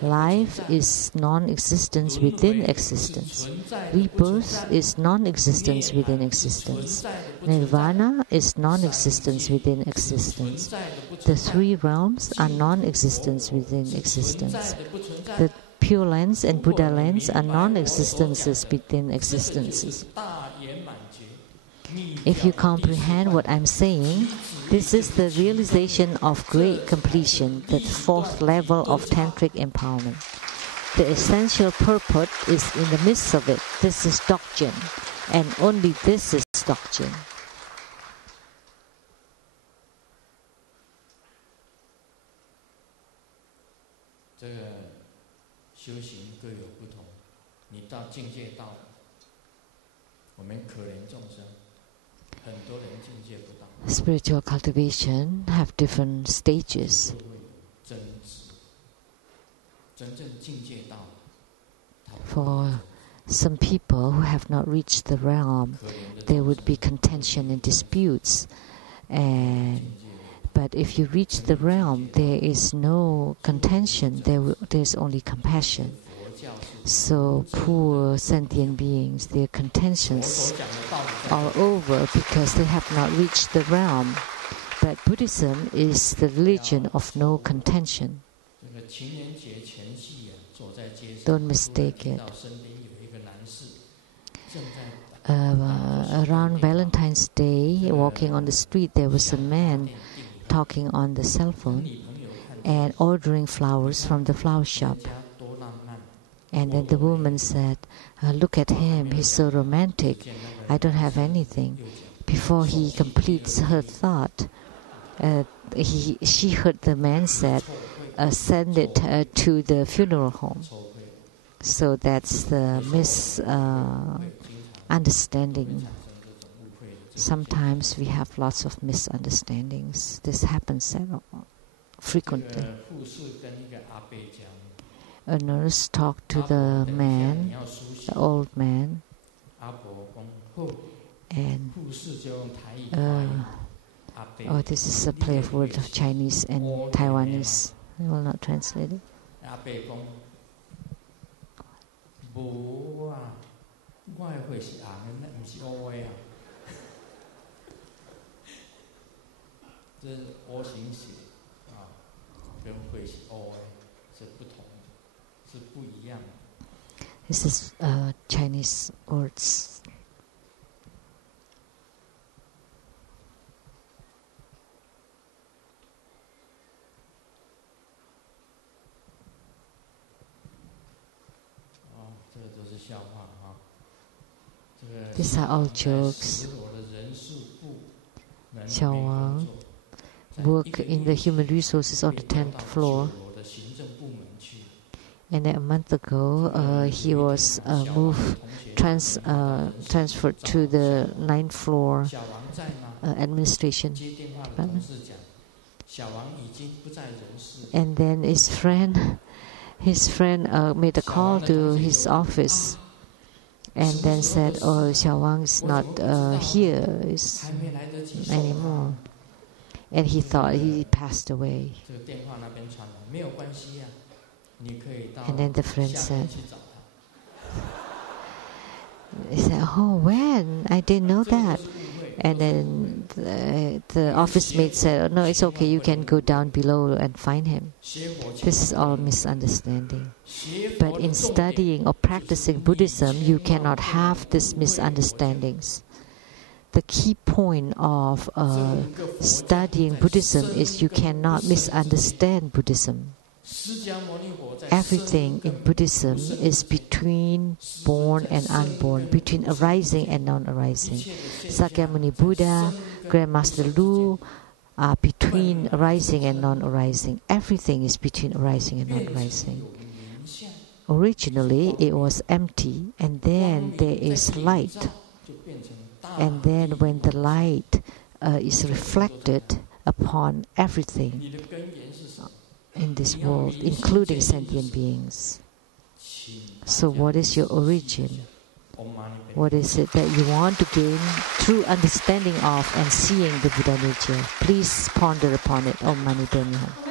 Life is non-existence within existence. Rebirth is non-existence within existence. Nirvana is non-existence within existence. The three realms are non-existence within existence. The Pure Lands and Buddha Lands are non-existences within existences. If you comprehend what I'm saying, this is the realization of great completion, the fourth level of tantric empowerment. The essential purport is in the midst of it. This is doctrine, and only this is doctrine. Spiritual cultivation have different stages. For some people who have not reached the realm, there would be contention and disputes. But if you reach the realm, there is no contention, there is only compassion. So poor sentient beings, their contentions are over because they have not reached the realm. But Buddhism is the religion of no contention. Don't mistake it. Around Valentine's Day, walking on the street, there was a man talking on the cell phone, and ordering flowers from the flower shop. And then the woman said, look at him, he's so romantic. I don't have anything. Before he completes her thought, she heard the man said, send it to the funeral home. So that's the misunderstanding. Sometimes we have lots of misunderstandings. This happens frequently. A nurse talked to the man, the old man, and this is a play of words of Chinese and Taiwanese. I will not translate it. This is Chinese words. These are all jokes. Xiao Wang worked in the human resources on the 10th floor. And a month ago, he was transferred to the 9th floor administration department. And then his friend made a call to his office and then said, "Oh, Xiao Wang is not here anymore." And he thought he passed away. And then the friend said, "Oh, when? I didn't know that." And then the office mate said, "Oh, no, it's okay. You can go down below and find him." This is all misunderstanding. But in studying or practicing Buddhism, you cannot have these misunderstandings. The key point of studying Buddhism is you cannot misunderstand Buddhism. Everything in Buddhism is between born and unborn, between arising and non-arising. Sakyamuni Buddha, Grandmaster Lu are between arising and non-arising. Everything is between arising and non-arising. Originally, it was empty, and then there is light. And then when the light is reflected upon everything in this world, including sentient beings. So what is your origin? What is it that you want to gain through understanding of and seeing the Buddha nature? Please ponder upon it. Om Mani Padme Hum.